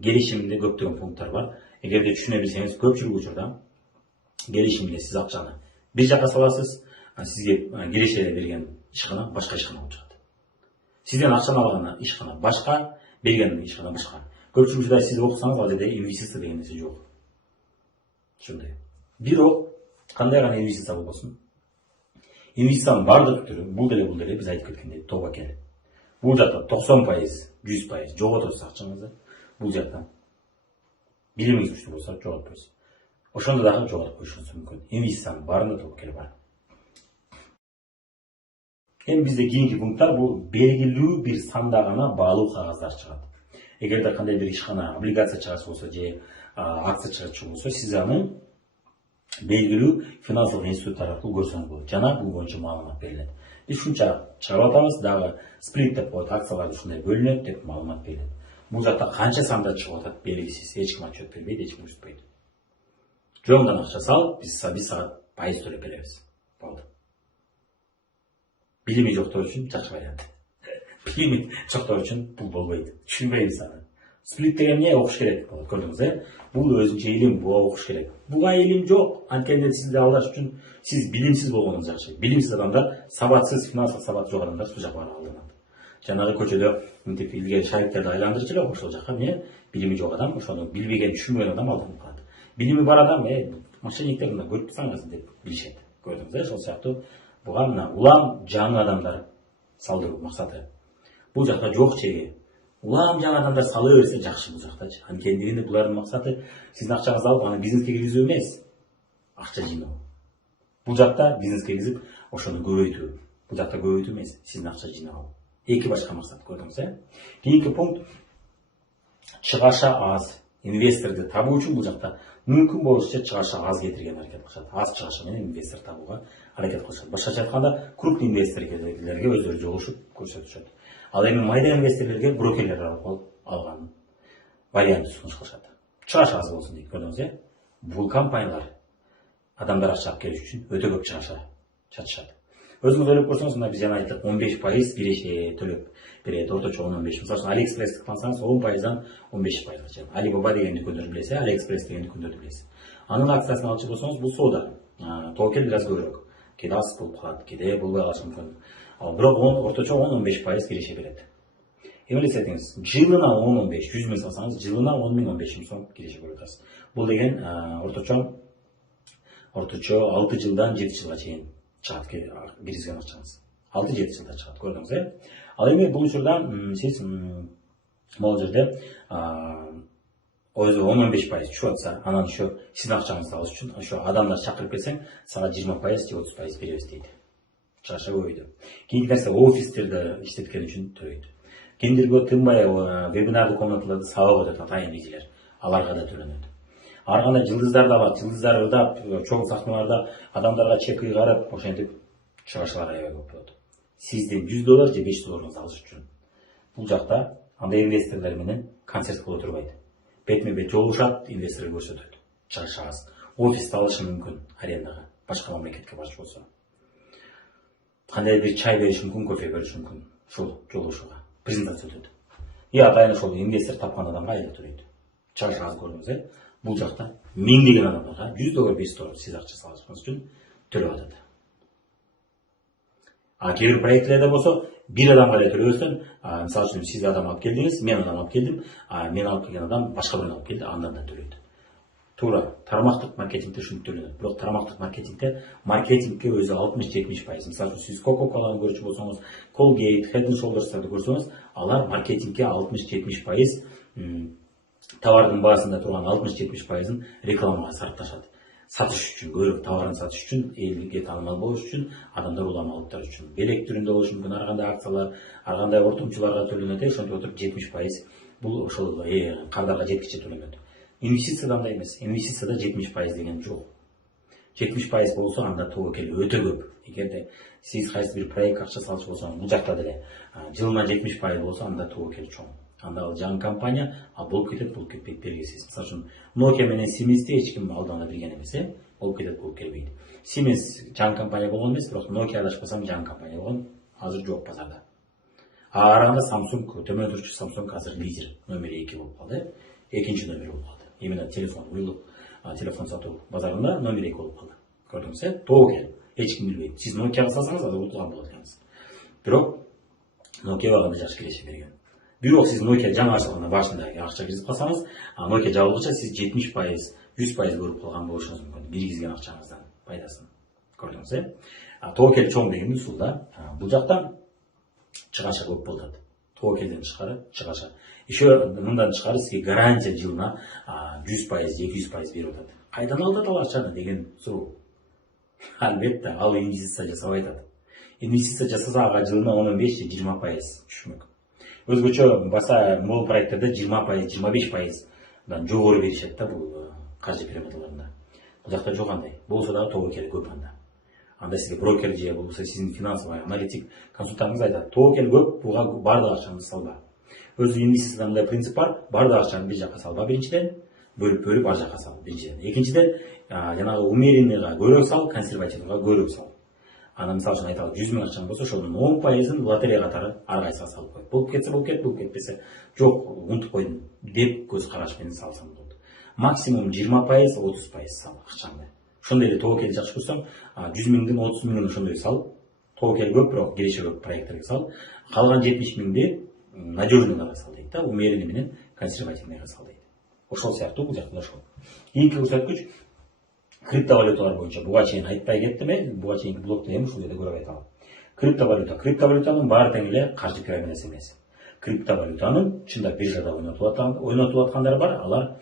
Келишимде көптөгөн пункттар бар. Эгерде түшүнө билсеңиз, көпчүлүк учурда келишимде сиз акчаны бир жака саласыз, сизге киреше берген ишкана башка ишкана болуп чыгат. Сизден акчаны алган ишкана башка, берген ишкана башка. Көпчүлүк учурда сиз окусаңыз, ал жерде инвестиция деген нерсе жок. Ушундай. Бирок кандай гана инвестиция болбосун, инвестициянын бардык түрү, бул деле биз айтып кеткендей тобокел. Бул жакта 90%, 100% жоготосуз акчаңызды. Бул жакта билимиңиз күчтүү болсо жоготпойсуз. Ошондо дагы жоготуп коюшуңуз мүмкүн. Инвестициянын баарында тобокел бар. Эми бизде кийинки пункттар бул белгилүү бир санда гана баалуу кагаздар чыгат. Эгерде кандай бир ишкана облигация чыгарчы болсо же акция чыгарчы болсо, сиз аны белгилүү финансылык институттар аркылуу көрсөңүз болот. Жана бул боюнча маалымат берилет. Биз ушунча чыгарып атабыз, дагы сприт деп коет, акциялар ушундай бөлүнөт деп маалымат берилет. Бул жакта канча санда чыгып атат белгисиз, эч ким отчет бербейт, эч ким көрсөтпөйт. Жоңдон акча сал, биз сага пайыз төлөп беребиз. Болду. Билими жоктор үчүн жакшы вариант. Билими жоктор үчүн бул болбойт. Түшүнбөйбүз аны. Сплит деген эмне окуш керек болот, көрдүңүз, Бул өзүнчө илим, буга окуш керек. Буга илим жок. Анткени сизди алдаш үчүн сиз билимсиз болгонуңуз жакшы. Билимсиз адамдар, сабатсыз, финансылык сабаты жок адамдар ушул жака бара алынат. Жанагы көчөдө мынтип илгери шариктерди айландырып эле ошол жака эмне билими жок адам, ошону билбеген, түшүнбөгөн адам алданып калат. Билими бар адам, мошенниктер мына көрүп турсаңыз деп билишет. Көрдүңүз, ошол сыяктуу буга мына улам жаңы адамдар салдыруу максаты. Бул жакта жок чеги. Улам жаңы адамдар сала берсе жакшы бул жактачы. Анткени булардын максаты сиздин акчаңызды алып, аны бизнеске киргизүү эмес, акча жыйноо. Бул жакта бизнеске киргизип, ошону көбөйтүү. Бул жакта көбөйтүү эмес, сиздин акча жыйноо. Эки башка максат, көрдүңүз, Кийинки пункт чыгаша аз. Инвесторду табуу үчүн бул жакта мүмкүн болушунча чыгаша аз кетирген аракет кылышат. Аз чыгаша менен инвестор табууга аракет кылышат. Башкача айтканда, крупный инвесторлерге өздөрү жолугушуп көрсөтүшөт. Ал эми майда инвесторлерге брокерлер аркылуу алган вариант сунуш кылышат. Чыгаша аз болсун дейт, көрдүңүз, Бул компаниялар адамдар акча алып келиш үчүн өтө көп чыгаша чатышат. Өзүңүз ойлоп көрсөңүз, мына биз жана айттык, 15% киреше төлөп берет, орточо 10-15. Мисалы үчүн AliExpress'ти кылсаңыз 10%дан 15%. Alibaba деген дүкөндөрдү билесиз, AliExpress деген дүкөндөрдү билесиз. Анын акциясын алчу болсоңуз, бул соода. Тоокел бир аз көбүрөөк. Кээде аз болуп калат, кээде болбой калышы мүмкүн. Ал бирок орточо 10-15% киреше берет. Эми элестетиңиз, жылына 10-15, 100 миң салсаңыз, жылына 10 миң 15 миң сом киреше көрөт атасыз. Бул деген орточо 6 жылдан 7 жылга чейин чыгат киргизген акчаңыз. 6-7 жылда чыгат, көрдүңүз, Ал эми бул учурда сиз могул жерде өзү 10-15% түшүп атса, анан ошо сиздин акчаңызды алыш үчүн ошо адамдар чакырып келсең, сага 20% же 30% беребиз дейт. Чыгаша көбөйдү. Кийинки нерсе, офистерде иштеткени үчүн төлөйт. Кимдирге тынбай вебинардык комнаталарды сабап өтөт атайын изилер. Аларга да төлөнөт. Ар кандай жылдыздар да бар. Жылдыздар ырдап, чоң сахналарда адамдарга чек кыйгарып, ошентип чыгашалар аябай көп болот. Сиздин $100 же $5 алыш үчүн. Бул жакта андай инвесторлор менен концерт кылып отурбайт. Бетме-бет жолугушат, инвестор көрсөтөт. Чыгаша аз. Офисте алышы мүмкүн арендага, башка мамлекетке барчу болсо. Кандай бир чай бериш мүмкүн, кофе бериш мүмкүн. Ушул жолугушууга презентация өтөт. Атайын ошол инвестор тапкан адамга айлык төлөйт. Чыгаша аз, көрдүңүз, Бул жакта миңдеген адамдарга $100, $5 сиз акча салышыңыз үчүн төлөп атат. Кээ бир проектилерде болсо бир адамга эле төлөбөстөн, мисалы үчүн сиз адам алып келдиңиз, мен адам алып келдим, мен алып келген адам башка бирөөнү алып келди, андан да төлөйт. Туура тармактык маркетингде ушинтип төлөнөт. Бирок тармактык маркетингде маркетингке өзү 60-70%. Мисалы үчүн сиз Coca-Cola'ны көрчү болсоңуз, Colgate, Head and Shoulders'ты көрсөңүз, алар маркетингке 60-70% товардын баасында турган 60-70%ын рекламага сарпташат. Сатыш үчүн, көбүрөөк товарын сатыш үчүн, элге таанымал болуш үчүн, адамдар улам алып тарыш үчүн. Белек түрүндө болушу мүмкүн, ар кандай акциялар, ар кандай ортомчуларга төлөнөт, ошентип отуруп 70% бул ошол кардарга жеткиче төлөнөт. Инвестицияда андай эмес. Инвестицияда 70% деген жок. 70% болсо анда тобокел өтө көп. Эгерде сиз кайсы бир проект акча салчу болсоңуз, бул жакта деле жылына 70% болсо анда тобокел чоң. Анда ал жаңы компания, болуп кетет, болуп кетпейт белгисиз. Мисалы үчүн Nokia менен Siemens'ти эч ким алдыгына билген эмес, болуп кетет, болуп келбейт. Siemens жаңы компания болгон эмес, бирок Nokia адашпасам жаңы компания болгон, азыр жок базарда. Араганда Samsung, төмөн турчу Samsung азыр лидер, номер 2 болуп калды, экинчи номер болуп калды. Именно телефон, уюлук телефон сатуу базарында номер 2 болуп калды. Көрдүңүз, тобокел эч ким билбейт. Сиз Nokia'га салсаңыз, азыр утулган болот экенсиз. Бирок Nokia багында жакшы киреше берген. Бирок сиз Nokia жаңы ачылганда башында акча киргизип калсаңыз, Nokia жабылгыча сиз 70%, 100% көрүп калган болушуңуз мүмкүн. Киргизген акчаңыздан пайдасын. Көрдүңүз, тобокел чоң деген усул да. Бул жакта чыгаша көп болот. Тобокелден тышкары чыгаша. Еще мындан тышкары сизге гарантия жылына 100%, 200% берип атат. Кайдан алат ал акчаны деген суроо. Албетте, ал инвестиция жасап айтат. Инвестиция жасаса ага жылына 15-20% түшмөк. Өзгөчө баса мол проекттерде 20%, 25%дан жогору беришет да бул каржы пирамидаларында. Бул жакта жок андай. Болсо дагы тобокел көп анда. Анда сизге брокер же болбосо сиздин финансовый аналитик консультантыңыз айтат. Тобокел көп, буга бардык акчаңды салба. Өзү инвестицияда мындай принцип бар, бардык акчаны бир жака салба биринчиден, бөлүп ар жака сал биринчиден. Экинчиден, жанагы умеренныйга көбүрөөк сал, консервативга көбүрөөк сал. Аны мисалы үчүн айталы 100 000 акчаң болсо, ошонун 10%-ын лотерея катары ар кайсыга салып кой. Болуп кетсе болуп кетти, болуп кетпесе жок, унутуп койдум деп көз караш менен салсам болот. Максимум 20%, 30% сал акчаңды. Ошондой эле тобокел жакшы көрсөң, 100 000-дин 30 000-ын ошондой сал. Тобокел көп, бирок киреше көп проекттерге сал. Калган 70 000-ди надежныйга сал дейт да, умеренный менен консервативныйга сал дейт. Ошол сыяктуу бул жакта ошол. Кийинки көрсөткүч криптовалюталар боюнча. Буга чейин айтпай кеттим, буга чейинки блокто эми ушул жерде көрүп айталам. Криптовалюта. Криптовалютанын баары тең эле каржы пирамидасы эмес. Криптовалютанын чындап биржада ойнотуп аткандар бар, алар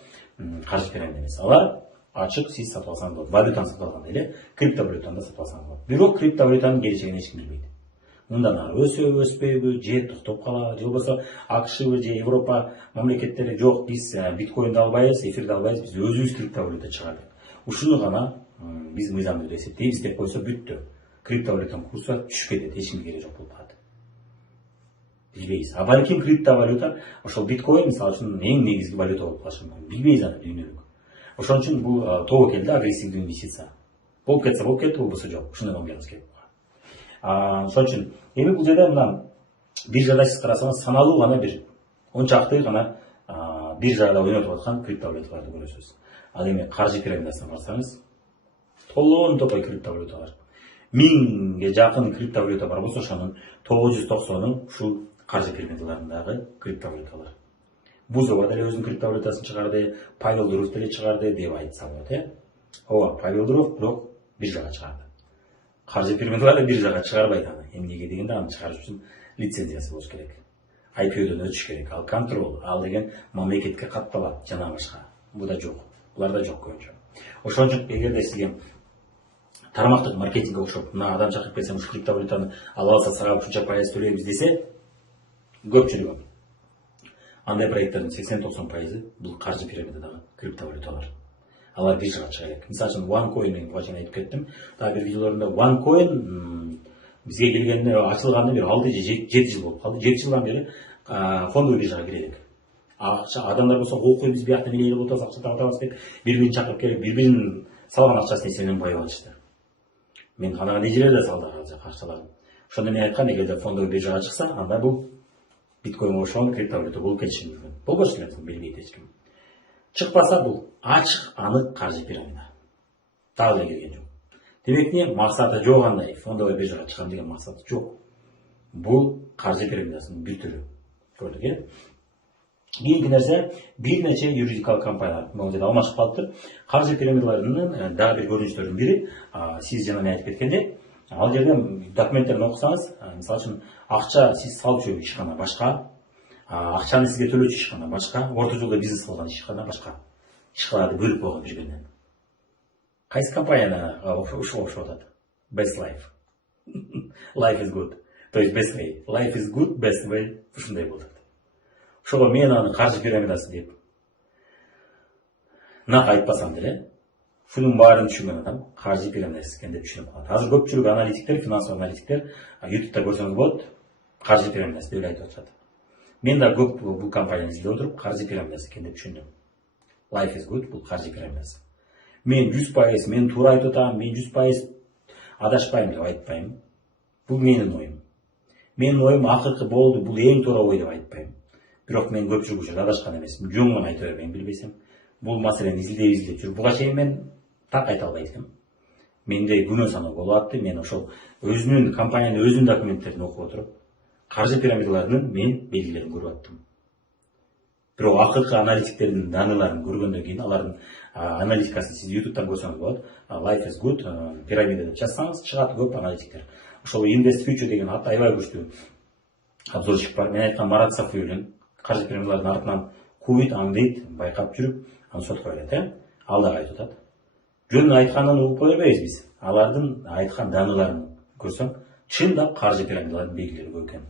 каржы пирамида эмес. Алар ачык сиз сатып алсаңыз болот. Валютаны сатып алгандай эле криптовалютаны да сатып алсаңыз болот. Бирок криптовалютанын келечегин эч ким билбейт. Мындан ары өсөбү, өспөйбү, же токтоп калабы, же болбосо АКШбы, же Европа мамлекеттери жок, биз биткоинди албайбыз, эфирди албайбыз, биз өзүбүз криптовалюта чыгардык. Ушуну гана биз мыйзам деп эсептейбиз деп койсо бүттү. Криптовалютанын курсу түшүп кетет, эч кимге кереги жок болуп калат. Билбейбиз. А балким криптовалюта ошол биткоин мисалы үчүн эң негизги валюта болуп калышы мүмкүн. Билбейбиз аны дүйнөлүк. Ошон үчүн бул тобокелде агрессивдүү инвестиция. Болуп кетсе болуп кетти, болбосо жок. Ушуну оңдоңуз керек. Ошон үчүн эми бул жерде мына биржада сиз карасаңыз саналуу гана бир ончакты гана биржада ойнотуп аткан криптовалюталарды көрөсүз. Ал эми каржы пирамидасына барсаңыз толон топой криптовалюта бар. 1000ге жакын криптовалюта бар болсо, ошонун 990-ы ушул каржы пирамидаларындагы криптовалюталар. Бузова деле өзүнүн криптовалютасын чыгарды, Павел Дуров деле чыгарды деп айтса болот, Ооба, Павел Дуров бирок биржага чыгарды. Каржы пирамидалары биржага чыгарбайт аны. Эмнеге дегенде аны чыгарыш үчүн лицензиясы болуш керек. IPO'дон өтүш керек. Ал контрол, ал деген мамлекетке катталат, жана башка. Бул да жок. Буларда жок көбүнчө. Ошон үчүн эгерде сизге тармактык маркетингге окшоп, мына адам чакырып келсем ушу криптовалютаны алып алса сага ушунча пайыз төлөйбүз десе, көпчүлүгү андай проекттердин 80-90% бул каржы пирамидадагы криптовалюталар. Алар биржага чыга керек. Мисалы үчүн OneCoin мен буга чейин айтып кеттим. Дагы бир видеолорунда OneCoin бизге келгенде ачылганда бир 6 же 7 жыл болуп калды. 7 жылдан бери фондовый биржага кирелик. Адамдар болсо окуй биз биякта эмне болуп атабыз, акча табабыз деп бири-бирин чакырып келип, бири-биринин салган акчасын эсебинен байып алышты. Мен канаган эжелер салды акчаларын. Ошондо мен айткан, эгерде фондовый биржага чыкса, анда бул биткоин ошол криптовалюта болуп кетиши мүмкүн. Болбош эле, билбейт эч ким. Чыкпаса бул ачык, анык каржы пирамида. Дагы эле келген жок. Демек не мақсаты жоқ андай фондовый биржаға шығам деген мақсаты жоқ. Бұл қаржы пирамидасының бір түрі. Көрдік, е? Кейінгі нәрсе, бірнеше юридикалық компаниялар, бұл жерде алмашып қалыпты. Қаржы пирамидаларының дағы бір көрініштердің бірі, сіз жаңа айтып кеткенде, ал жерде документтерін оқысаңыз, мысалы үшін ақша сіз салушы ешқана башқа, ақшаны сізге төлеуші ешқана башқа, орта жолда бизнес қылған ешқана башқа. Ешқаларды бөліп қойған жүргеннен. Қайсы компанияны ұшып жатады? Best life. Life is good. То есть best way. Life is good, best way. Ұшындай болды. Шоға мен аны қаржы пирамидасы деп нақ айтпасам да, шының барын түсінген адам қаржы пирамидасы екен деп түсініп қалады. Қазір көпшілік аналитиктер, финансовый аналитиктер ютубта көрсеңіз болады, қаржы пирамидасы деп айтып жатады. Мен де көп бұл компанияны іздеп отырып қаржы пирамидасы екен деп түсіндім. Life is good, бұл қаржы пирамидасы. Мен 100%, мен тура айтып отырмын, мен 100% адашпаймын деп айтпаймын. Бұл менің ойым. Менің ойым ақиқи болды, бұл ең тура ой деп айтпаймын. Бірақ мен көпшілік үшін адашқан емеспін. Жоңын айта бермеймін, білбесем. Бұл мәселені изілдеп жүр. Бұға шейін мен так айта албайтын. Менде күнөө санау болады. Мен ошол өзүнүн компанияның өзүнүн документтерин окуп отуруп, каржы пирамидаларынын мен белгилерин көрүп аттым. Бирок акыркы аналитиктердин даныларын көргөндөн кийин алардын аналитикасын сиз ютубтан көрсөңүз болот. Life is good пирамида деп жазсаңыз чыгат көп аналитиктер. Ошол Invest Future деген ат аябай күчтүү обзорщик бар. Мен айткан Марат Сафиуллин каржы пирамидалардын артынан кууйт, аңдыйт, байкап жүрүп, аны сотко берет, алдага айтып атат. Жөн айтканын угуп бербейбиз биз. Алардын айткан даныларын көрсөң, чындап каржы пирамидалардын белгилери көп экен.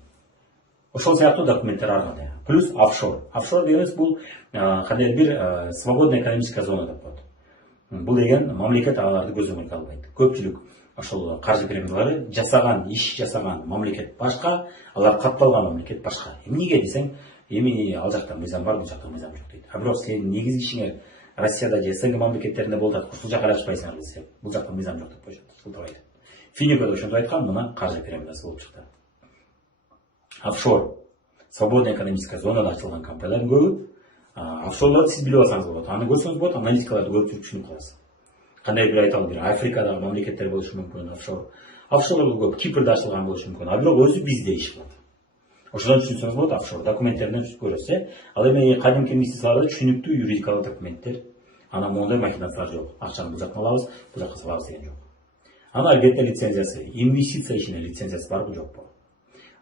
Ошол сыяктуу документтер ар кандай. Плюс офшор. Офшор дегенибиз бул кандай бир свободная экономическая зона деп коет. Бул деген мамлекет аларды көз өңгө албайт. Көпчүлүк ошол каржы пирамидалары жасаган, иш жасаган мамлекет башка, алар катталган мамлекет башка. Эмнеге десең, эми ал жакта мыйзам бар, бул жакта мыйзам жок дейт. Бирок сен негизги ишиңе Россияда же СНГ мамлекеттеринде болуп жатат, ушул жака аралашпайсыңар десек, бул жакта мыйзам жок деп коюшат. Ушул айтат. Финикада ошондой айткан, мына каржы пирамидасы болуп чыкты. Офшор. Свободная экономическая зонада ачылган компаниялардын көбү. Офшорлорду сиз билип алсаңыз болот. Аны көрсөңүз болот, аналитикаларды көрүп жүрүп түшүнүп каласыз. Кандай бир айталы бир Африкадагы мамлекеттер болушу мүмкүн офшор. Офшорлор көп Кипрде ачылган болушу мүмкүн. Бирок өзү бизде иш кылат. Ошондон түшүнсөңүз болот, офшор документтеринен көрөсүз. Ал эми кадимки инвестицияларда түшүнүктүү юридикалык документтер, анан моундай махинациялар жок. Акчаны бул жака алабыз, бул жака салабыз деген жок. Ана гетто лицензиясы, инвестиция ишине лицензиясы барбы жокпу?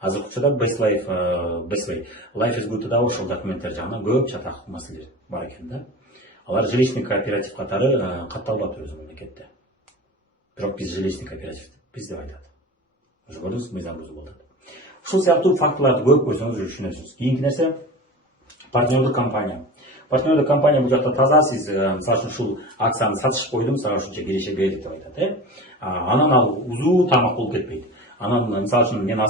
Азыркы учурда Best Life is Good да ошол документтер жагынан көп чатак маселелер бар экен да. Алар жилищный кооператив катары катталбапты өзү мамлекетте. Бирок биз жилищный кооператив биз деп айтат. Ошо көрдүңүз, мыйзам өзү болот. Ушул сыяктуу фактыларды көп көрсөңүз түшүнөсүз. Кийинки нерсе партнердик компания. Партнердик компания бул жакта таза сиз мисалы үчүн ушул акцияны сатышып койдум, сага ушунча киреше бердик деп айтат, Анан ал узун тамак болуп кетпейт. Анан мисалы үчүн мен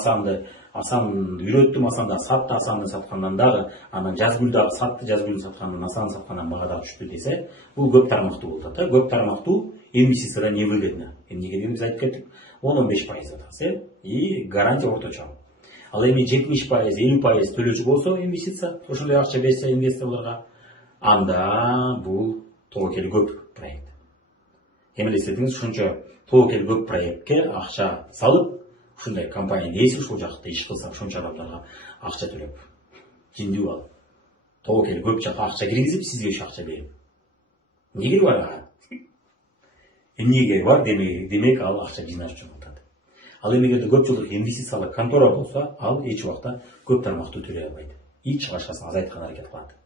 Асан үйрөттүм, Асанда сатты, Асанды саткандан дагы, анан Жазгүл дагы сатты, Жазгүлдү саткандан, Асанды саткандан мага дагы түштү десе, бул көп тарамактуу болот, Көп тарамактуу инвестицияда не выгодно. Эмнеге дегенде биз айтып кеттик, 10-15% атасы, и гарантия орточо. Ал эми 70%, 50% төлөөчү болсо инвестиция, ошондой акча берсе инвесторлорго, анда бул тобокели көп проект. Эми элестетиңиз, ушунча тобокели көп проектке акча салып, ушундай компания ээси ушул жакта иш кылса, ушунча адамдарга акча төлөп, жиндүү алып, тобокели көп жака акча киргизип, сизге ошо акча берип. Эмне бар? Эмнеге бар? Демек ал акча жыйнаш үчүн атат. Ал эми эгерде көп жылдык инвестициялык контора болсо, ал эч убакта көп тармактуу төлөй албайт. И чыгашасын азайткан аракет кылат.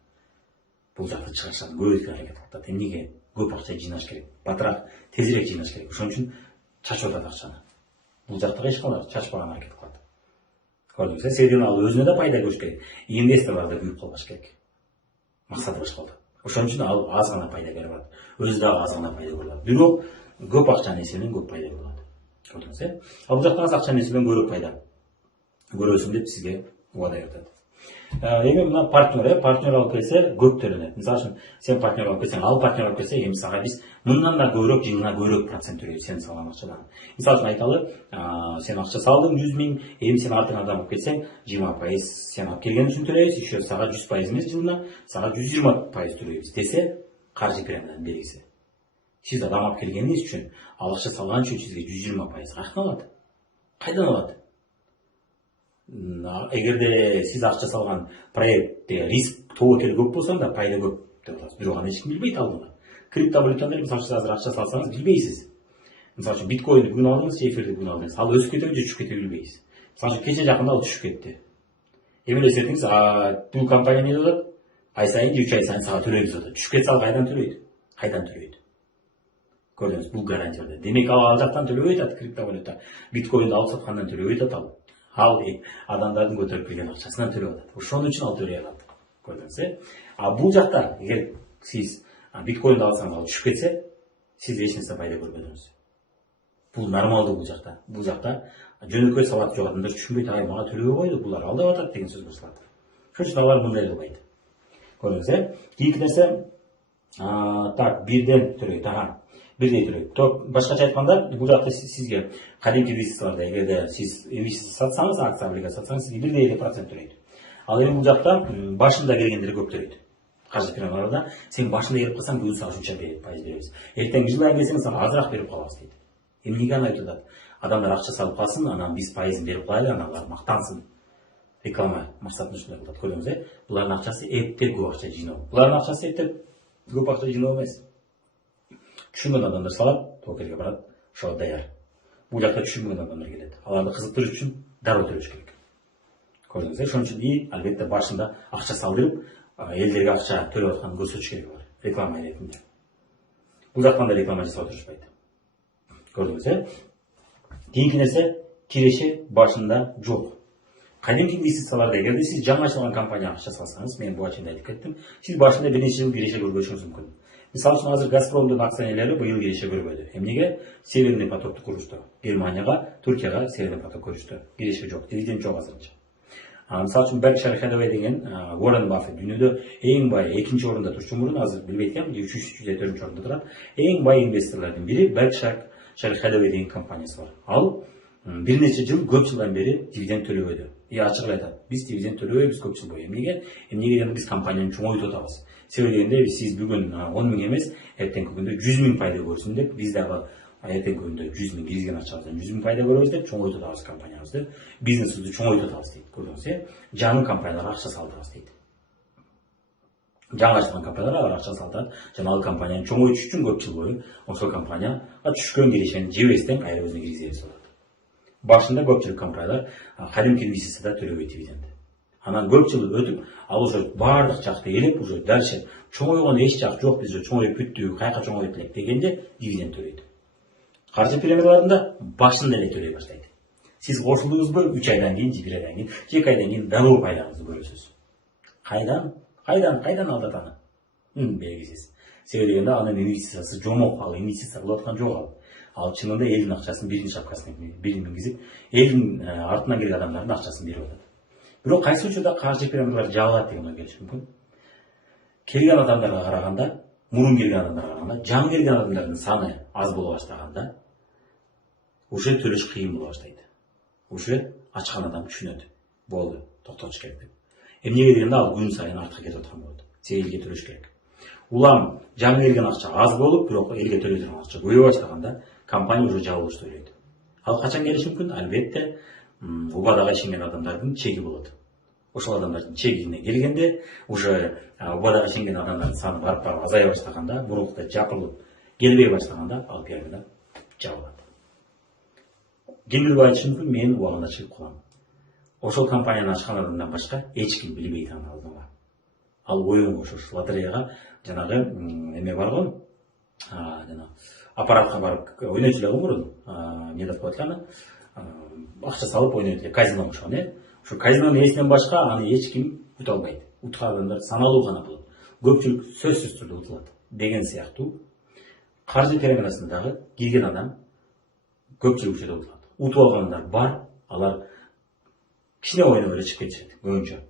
Бул жакта чыгашасын көбөйткөн аракет кылат. Эмнеге? Көп акча жыйнаш керек. Батыраак, тезирээк жыйнаш керек. Ошон үчүн чачып атат акчаны. Бул жактагы ишкалар чачпаган аракет кылат. Көрдүңүз, себеби ал өзүнө да пайда көрүш керек. Инвесторлор да күйүп калбаш керек. Максаты башка болду. Ошон үчүн ал аз гана пайда берип атат. Өзү дагы аз гана пайда көрүп атат. Бирок көп акчанын эсебинен көп пайда көрүп атат. Көрдүңүз, Ал бул жакта аз акчанын эсебинен көрөк пайда көрөсүң деп сизге убада берет. Эми мына партнер алып келсе көп төлөнөт. Мисалы үчүн сен партнер алып келсең, ал партнер алып келсе, эми сага биз мындан да көбүрөөк, жыйына көбүрөөк процент төлөйбүз сен салган акчадан. Мисалы үчүн айталы, сен акча салдың 100 000, эми сен артыңан адам алып келсең, 20% сен алып келген үчүн төлөйбүз, еще сага 100% эмес жылына, сага 120% төлөйбүз десе, каржы пирамиданын белгиси. Сіз адам алып келгеніңіз үшін, ал ақша салған үшін сізге 120% қайдан алады? Қайдан алады? Егер де сіз ақша салған проектте риск тәуекел көп болса, да пайда көп деп отырсыз. Бір оған ешкім білмейді алдыңғы. Криптовалютаны мысалы қазір ақша салсаңыз білмейсіз. Мысалы үшін биткоинді бүгін алдыңыз, эфирді бүгін алдыңыз. Ал өсіп кетеді, düşіп кетеді білмейсіз. Мысалы үшін кеше жақында ол düşіп кетті. Елестетіңіз, бұл компания не болады? Ай сайын, 3 ай сайын саған төлейміз дейді. Düşіп кетсе ал қайдан төлейді? Қайдан төлейді? Көрдіңіз, бұл гарантияда. Демек ал жақтан төлеп өтеді криптовалюта. Биткоинді алып сатқаннан төлеп өтеді ал. Ал адамдардың көтеріп келген ақшасынан төлеп алады. Ошон үшін ал төлей алады. Көрдіңіз, ал бұл жақта егер сіз биткоинді алсаңыз ал düşіп кетсе, сіз ешнәрсе пайда көрмедіңіз. Бұл нормалды бұл жақта. Бұл жақта жөнөкөй сауаты жоқ адамдар түшінбейді, ай маған төлеуге қойды, бұлар алдап жатады деген сөз қосылады. Шоның үшін алар мындай қылбайды. Көрдіңіз, екі нәрсе так бірден төлейді. Бірдей төлейді. Басқаша айтқанда, бұл жақта сізге кадимки инвестицияларда егер де сіз инвестиция сатсаңыз, акция облигация сатсаңыз, сізге бірдей 50% төлейді. Ал енді бұл жақта башында келгендер көп төлейді. Қаржы пирамидаларда сен башында келіп қалсаң, бүгін саған шунша пайыз береміз. Ертеңгі жылдан келсең, саған азырақ беріп қаламыз дейді. Неге ана айтып жатады? Адамдар ақша салып қалсын, анан 5% беріп қалайды, аналар мақтансын. Реклама мақсатында шундай қылады. Көрдіңіз, бұлардың ақшасы ептеп көп ақша жинау. Бұлардың ақшасы ептеп көп ақша жинау емес. Түшінген адамдар салады, токерге барады, шоу даяр. Бұл жақта түшінген адамдар келеді. Аларды қызықтыру үшін дару төлеш керек. Көрдіңіз, шоның үшін әлбетте башында ақша салдырып, елдерге ақша төлеп жатқанын көрсетіш керек бар. Реклама ретінде. Бұл жақтан да реклама жасау дұрыспайды. Көрдіңіз, кейінгі нәрсе келешек башында жоқ. Кадимки инвестицияларда егер де сіз жаңа ашылған компанияға ақша салсаңыз, мен бұл açıdan айтып кеттім, сіз башында бірнеше жыл келешек көрбөшіңіз мүмкін. Мысалы үшін қазір Газпромдың акционерлері биыл келешек көрбөдү. Эмнеге? Северный потокты курушты. Германияға, Түркияға Северный поток көрүштү. Келешек жоқ, дивиденд жоқ азырынча. Мысалы үшін Berkshire Hathaway деген Warren Buffett дүйнөдө эң бай, экинчи орунда турчу мурун, азыр билбейт экенмин, 304 орунда турат. Эң бай инвесторлордун бири Berkshire Hathaway деген компаниясы бар. Ал бир нече жыл, көп жылдан бери дивиденд төлөбөдү. Ачык айтат, биз дивиденд төлөбөйбүз көп жыл бою. Эмнеге? Эмнеге биз компанияны чоңойтуп атабыз. Себеби дегенде сиз бүгүн 10 миң эмес, эртеңки күндө 100 миң пайда көрсүн деп, биз дагы эртеңки күндө 100 миң киргизген акчабыздан 100 миң пайда көрөбүз деп чоңойтуп атабыз компаниябызды, бизнесибизди чоңойтуп атабыз дейт. Көрдүңүз, жаңы компанияларга акча салдырабыз дейт. Жаңы ачылган компанияларга акча салдырат, жана ал компанияны чоңойтуш үчүн көп жыл бою ошол компанияга түшкөн келешегин жебестен кайра өзүнө киргизебиз болот. Башында көпчүлүк компаниялар кадимки инвестицияда төлөбөйт дивиденд. Анан көп жыл өтүп, ал уже бардык жакты элеп, уже дальше чоңойгон эч жак жок, биз чоңоюп бүттүк, кайка чоңоюп элек дегенде дивиденд төлөйт. Каржы пирамидаларында башында эле төлөй баштайт. Сиз кошулдуңузбу 3 айдан кийин, 1 айдан кийин, 2 айдан кийин дароо пайдаңызды көрөсүз. Кайдан алдат аны? Белгисиз. Себеби дегенде анын инвестициясы жомок, ал инвестиция кылып аткан жок. Ал чынында элдин акчасын биринин шапкасына мингизип, элдин артынан келген адамдардын акчасын берип атат. Бирок кайсы учурда каржы пирамидалар жабылат деген ой келиши мүмкүн. Келген адамдарга караганда, мурун келген адамдарга караганда, жаңы келген адамдардын саны аз боло баштаганда, уже төлөш кыйын боло баштайт. Уже ачкан адам түшүнөт. Болду, токтотуш керек деп. Эмнеге дегенде ал күн сайын артка кетип аткан болот. Элге төлөш керек. Улам жаңы келген акча аз болуп, бирок элге төлөй турган акча көбөйө баштаганда, компания уже жабылышты ойлойт. Ал качан келиши мүмкүн? Албетте, убадага ишенген адамдардын чеги болот. Ошол адамдардын чегине келгенде, уже убадага ишенген адамдардын саны барып азая баштаганда, мурункудай жапырылып келбей баштаганда, ал пирамида жабылат. Кимдир айтышы мүмкүн, мен убагында чыгып калам. Ошол компанияны ачкан адамдан башка эч ким билбейт аны алдыга. Ал оюн кошуш, лотереяга жанагы эме бар го, жана аппаратка барып ойнойт эле го мурун, эмне деп коет аны, акча салып ойнойт эле, казино окшогон, Ошо казинонун ээсинен башка аны эч ким ута албайт. Уткан адамдар саналуу гана болот. Көпчүлүк сөзсүз түрдө утулат. Деген сыяктуу каржы пирамидасындагы кирген адам көпчүлүк учурда утулат. Утуп алгандар бар, алар кичине ойноп эле чыгып кетишет көбүнчө.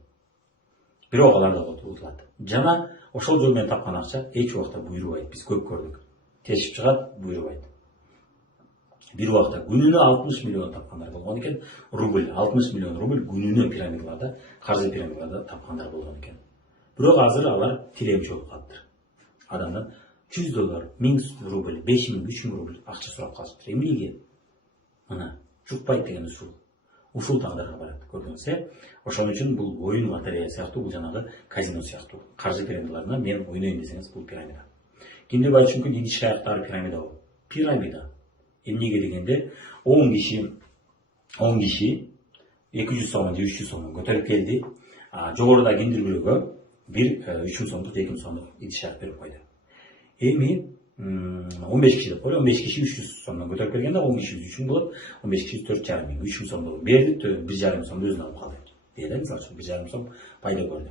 Бирок алар да утулат. Жана ошол жол менен тапкан акча эч убакта буйрубайт. Биз көп көрдүк. Тешип чыгат, буйрубайт. Bir убакта күнүнө 60 миллион тапкандар болгон экен. Рубль, 60 миллион рубль күнүнө пирамидаларда, каржы пирамидаларда тапкандар болгон экен. Бирок азыр алар тилемчи болуп калыптыр. Адамдар $100, 1000 рубль, 5000, 3000 рубль акча сурап калышыптыр. Эмнеге? Мына жукпайт деген ушул тагдырга барат. Көрдүңүз, ошон үчүн бул оюн лотерея сыяктуу, бул жанагы казино сыяктуу. Каржы пирамидаларынан мен ойнойм десеңиз, бул пирамида. Кимдир айтышы мүмкүн, идиш аяктагы пирамида бул. Пирамида. Эмнеге дегенде, 10 киши 200 сомдон же 300 сомдон көтөрүп келди. Жогоруда кимдир бирөөгө бир 3000 сомдук, 2000 сомдук идиш аяк берип койду. Эми 15 киши деп коелу, 15 киши 300 сомдон көтөрүп келгенде 10 киши 3000 болот, 15 киши 4,5 миң, 3000 сомдон берди, 1,5 сомду өзүнө алып калды. Дейли, мисалы үчүн 1,5 сом пайда көрдү.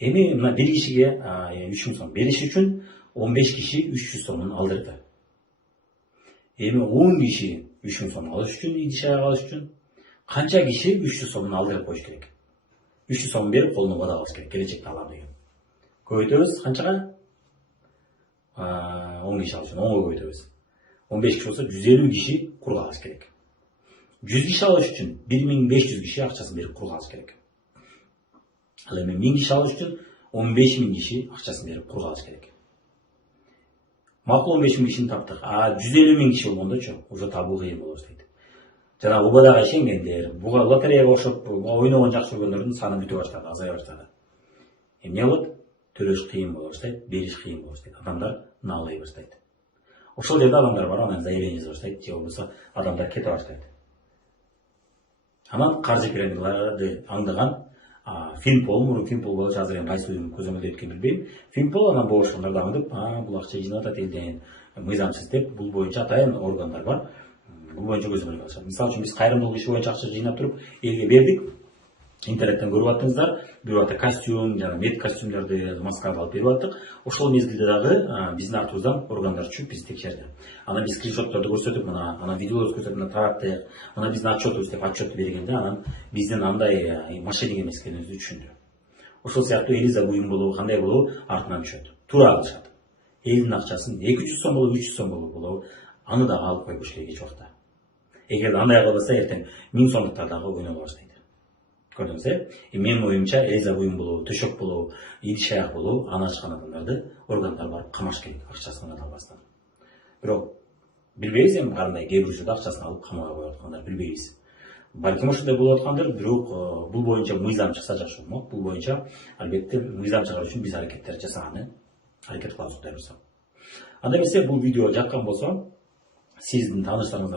Эми мына бир кишиге 3000 сом бериш үчүн 15 киши 300 сомдон алдырды. Эми 10 киши 3000 сом алыш үчүн, идиш аяк алыш үчүн канча киши 300 сомдон алдырып коюш керек? 300 сом берип колуна убада алыш керек, келечекте алам деген. Көбөйтөбүз канчага? 10 киши алыш үчүн 10го көбөйтөбүз. 15 киши болсо 150 киши курга алыш керек. 100 киши алыш үчүн 1500 киши акчасын берип курга алыш керек. Ал эми 1000 киши алыш үчүн 15000 киши акчасын берип курга алыш керек. Макул 15000 кишини таптык. 150.000 киши болгондочу уже табуу кыйын боло баштайт. Жана убадага ишенгендер, буга лотереяга окшоп ойногон жакшы көргөндөрдүн саны бүтө баштады, азая баштады. Эмне болот? Төлөш кыйын боло баштайт, бериш кыйын боло баштайт. Адамдар наалай баштайт. Ошол жерде адамдар бар, анан заявление жаза баштайт, же болбосо адамдар кете баштайт. Анан каржы пирамидаларды аңдаган Финпол, мурун Финпол болчу, азыр эми кайсы уюм көзөмөлдөйт экенин билбейм. Финпол анан бул ошондорду аңдып, бул акча жыйнап атат элден, мыйзамсыз деп, бул боюнча атайын органдар бар. Бул боюнча көзөмөл кылышат. Мисалы үчүн биз кайрымдуулук иши боюнча акча жыйнап туруп элге бердик. Интернеттен көрүп аттыңыздар, бирөө ата костюм, жана мед костюмдарды, маскаларды алып берип аттык. Ошол мезгилде дагы биздин артыбыздан органдар түшүп бизди текшерди. Анан биз скриншотторду көрсөтүп, мына, анан видеолорду көрсөтүп, мына тараттык, мына биздин отчетубуз деп отчет бергенде, анан биздин андай мошенник эмес экенибизди түшүндү. Ошол сыяктуу элиза буюм болобу, кандай болобу артынан түшөт. Туура кылышат. Элдин акчасын 200 сом болобу, 300 сом болобу, аны дагы алып койбош керек эч убакта. Эгерде андай кылбаса, эртең 1000 сомдуктар дагы ойнола баштайт. Көрдүңүз, менин оюмча элиза буюм болобу, төшөк болобу, идиш аяк болобу, аны ачкан адамдарды органдар барып камаш керек, акчасын гана албастан. Бирок билбейбиз эми кандай, кээ бир учурда акчасын алып камага коюп аткандар, билбейбиз. Балким ошондой болуп аткандыр, бирок бул боюнча мыйзам чыкса жакшы болмок. Бул боюнча албетте мыйзам чыгаруу үчүн биз аракеттер жасаганы, аракет кылабыз Кудай буйрса. Анда эмесе бул видео жаккан болсо, сиздин таныштарымдын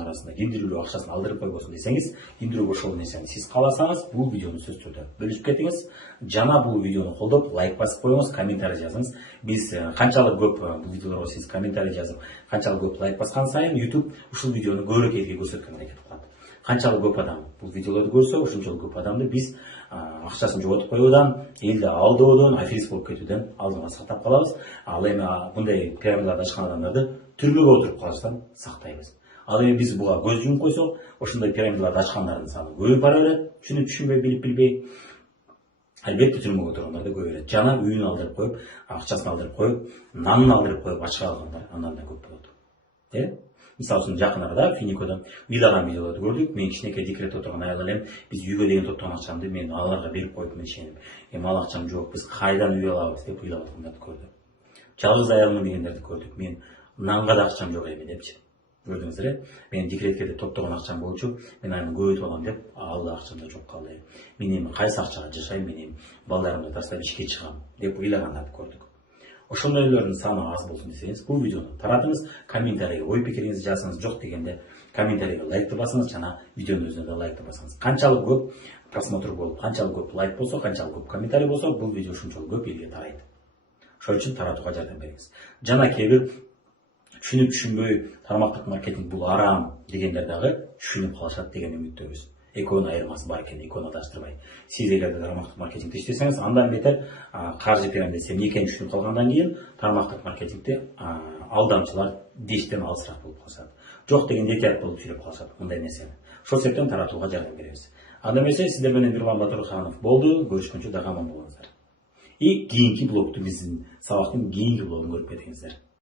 арасында кимдир бирөө акчасын алдырып койбосун десеңиз, кимдир бирөө ошол нерсени сиз кааласаңыз, бул видеону сөзсүз түрдө бөлүшүп кетиңиз. Жана бул видеону колдоп, лайк басып коюңуз, комментарий жазыңыз. Биз канчалык көп бул видеолорго сиз комментарий жазып, канчалык көп лайк баскан сайын YouTube ушул видеону көбүрөөк элге көрсөткөнгө аракет кылат. Канчалык көп адам бул видеолорду көрсө, ошончолук көп адамды биз акчасын жоготуп коюудан, элди алдоодон, аферист болуп кетүүдөн алдыга сактап калабыз. Ал эми мындай пирамидаларды ачкан адамдарды түрмөгө отуруп калыштан сактайбыз. Ал эми биз буга көз жумуп койсок, ошондой пирамидаларды ачкандардын саны көбөйүп бара берет, түшүнүп түшүнбөй, билип билбей. Албетте түрмөгө отургандар да көбөйөт. Жана үйүн алдырып коюп, акчасын алдырып коюп, нанын алдырып коюп ачка алгандар андан да көп болот. Мисалы үчүн жакын арада Финикодон ыйлаган видеолорду көрдүк. Мен кичинекей декретте отурган аял элем, биз үйгө деген топтогон акчамды мен аларга берип коюп ишенип, эми ал акчам жок, биз кайдан үй алабыз деп ыйлап аткандарды көрдүк. Жалгыз аялмын дегендерди көрдүк. Мен нанга да акчам жок эми депчи. Көрдүңүздөр, мен декретке деп топтогон акчам болчу, мен аны көбөйтүп алам деп, ал акчам да жок калды. Мен эми кайсы акчага жашайм, мен эми балдарымды таштап ишке чыгам деп ыйлагандарды көрдүк. Ошондойлордун саны аз болсун десеңиз, бул видеону таратыңыз, комментарийге ой пикириңизди жазыңыз, жок дегенде комментарийге лайкты басыңыз, жана видеонун өзүнө да лайкты басыңыз. Канчалык көп просмотр болуп, канчалык көп лайк болсо, канчалык көп комментарий болсо, бул видео ушунчалык көп элге тарайт. Ошол үчүн таратууга жардам бериңиз. Жана кээ бир түшүнүп түшүнбөй, тармактык маркетинг бул арам дегендер дагы түшүнүп калышат деген үмүттөбүз. Экөөнүн айырмасы бар экен, экөөнү адаштырбай. Сиз эгерде тармактык маркетингде иштесеңиз, андан бетер каржы пирамидасы эмне экенин түшүнүп калгандан кийин тармактык маркетингде алдамчылар дештен алысыраак болуп калышат. Жок дегенде эки аяк болуп сүйлөп калышат мындай нерсени. Ошол себептен таратууга жардам беребиз. Анда эмесе сиздер менен Мирлан Батырханов болду. Көрүшкөнчө дагы аман болуңуздар. И кийинки блогту биздин сабактын кийинки блогун көрүп кетиңиздер.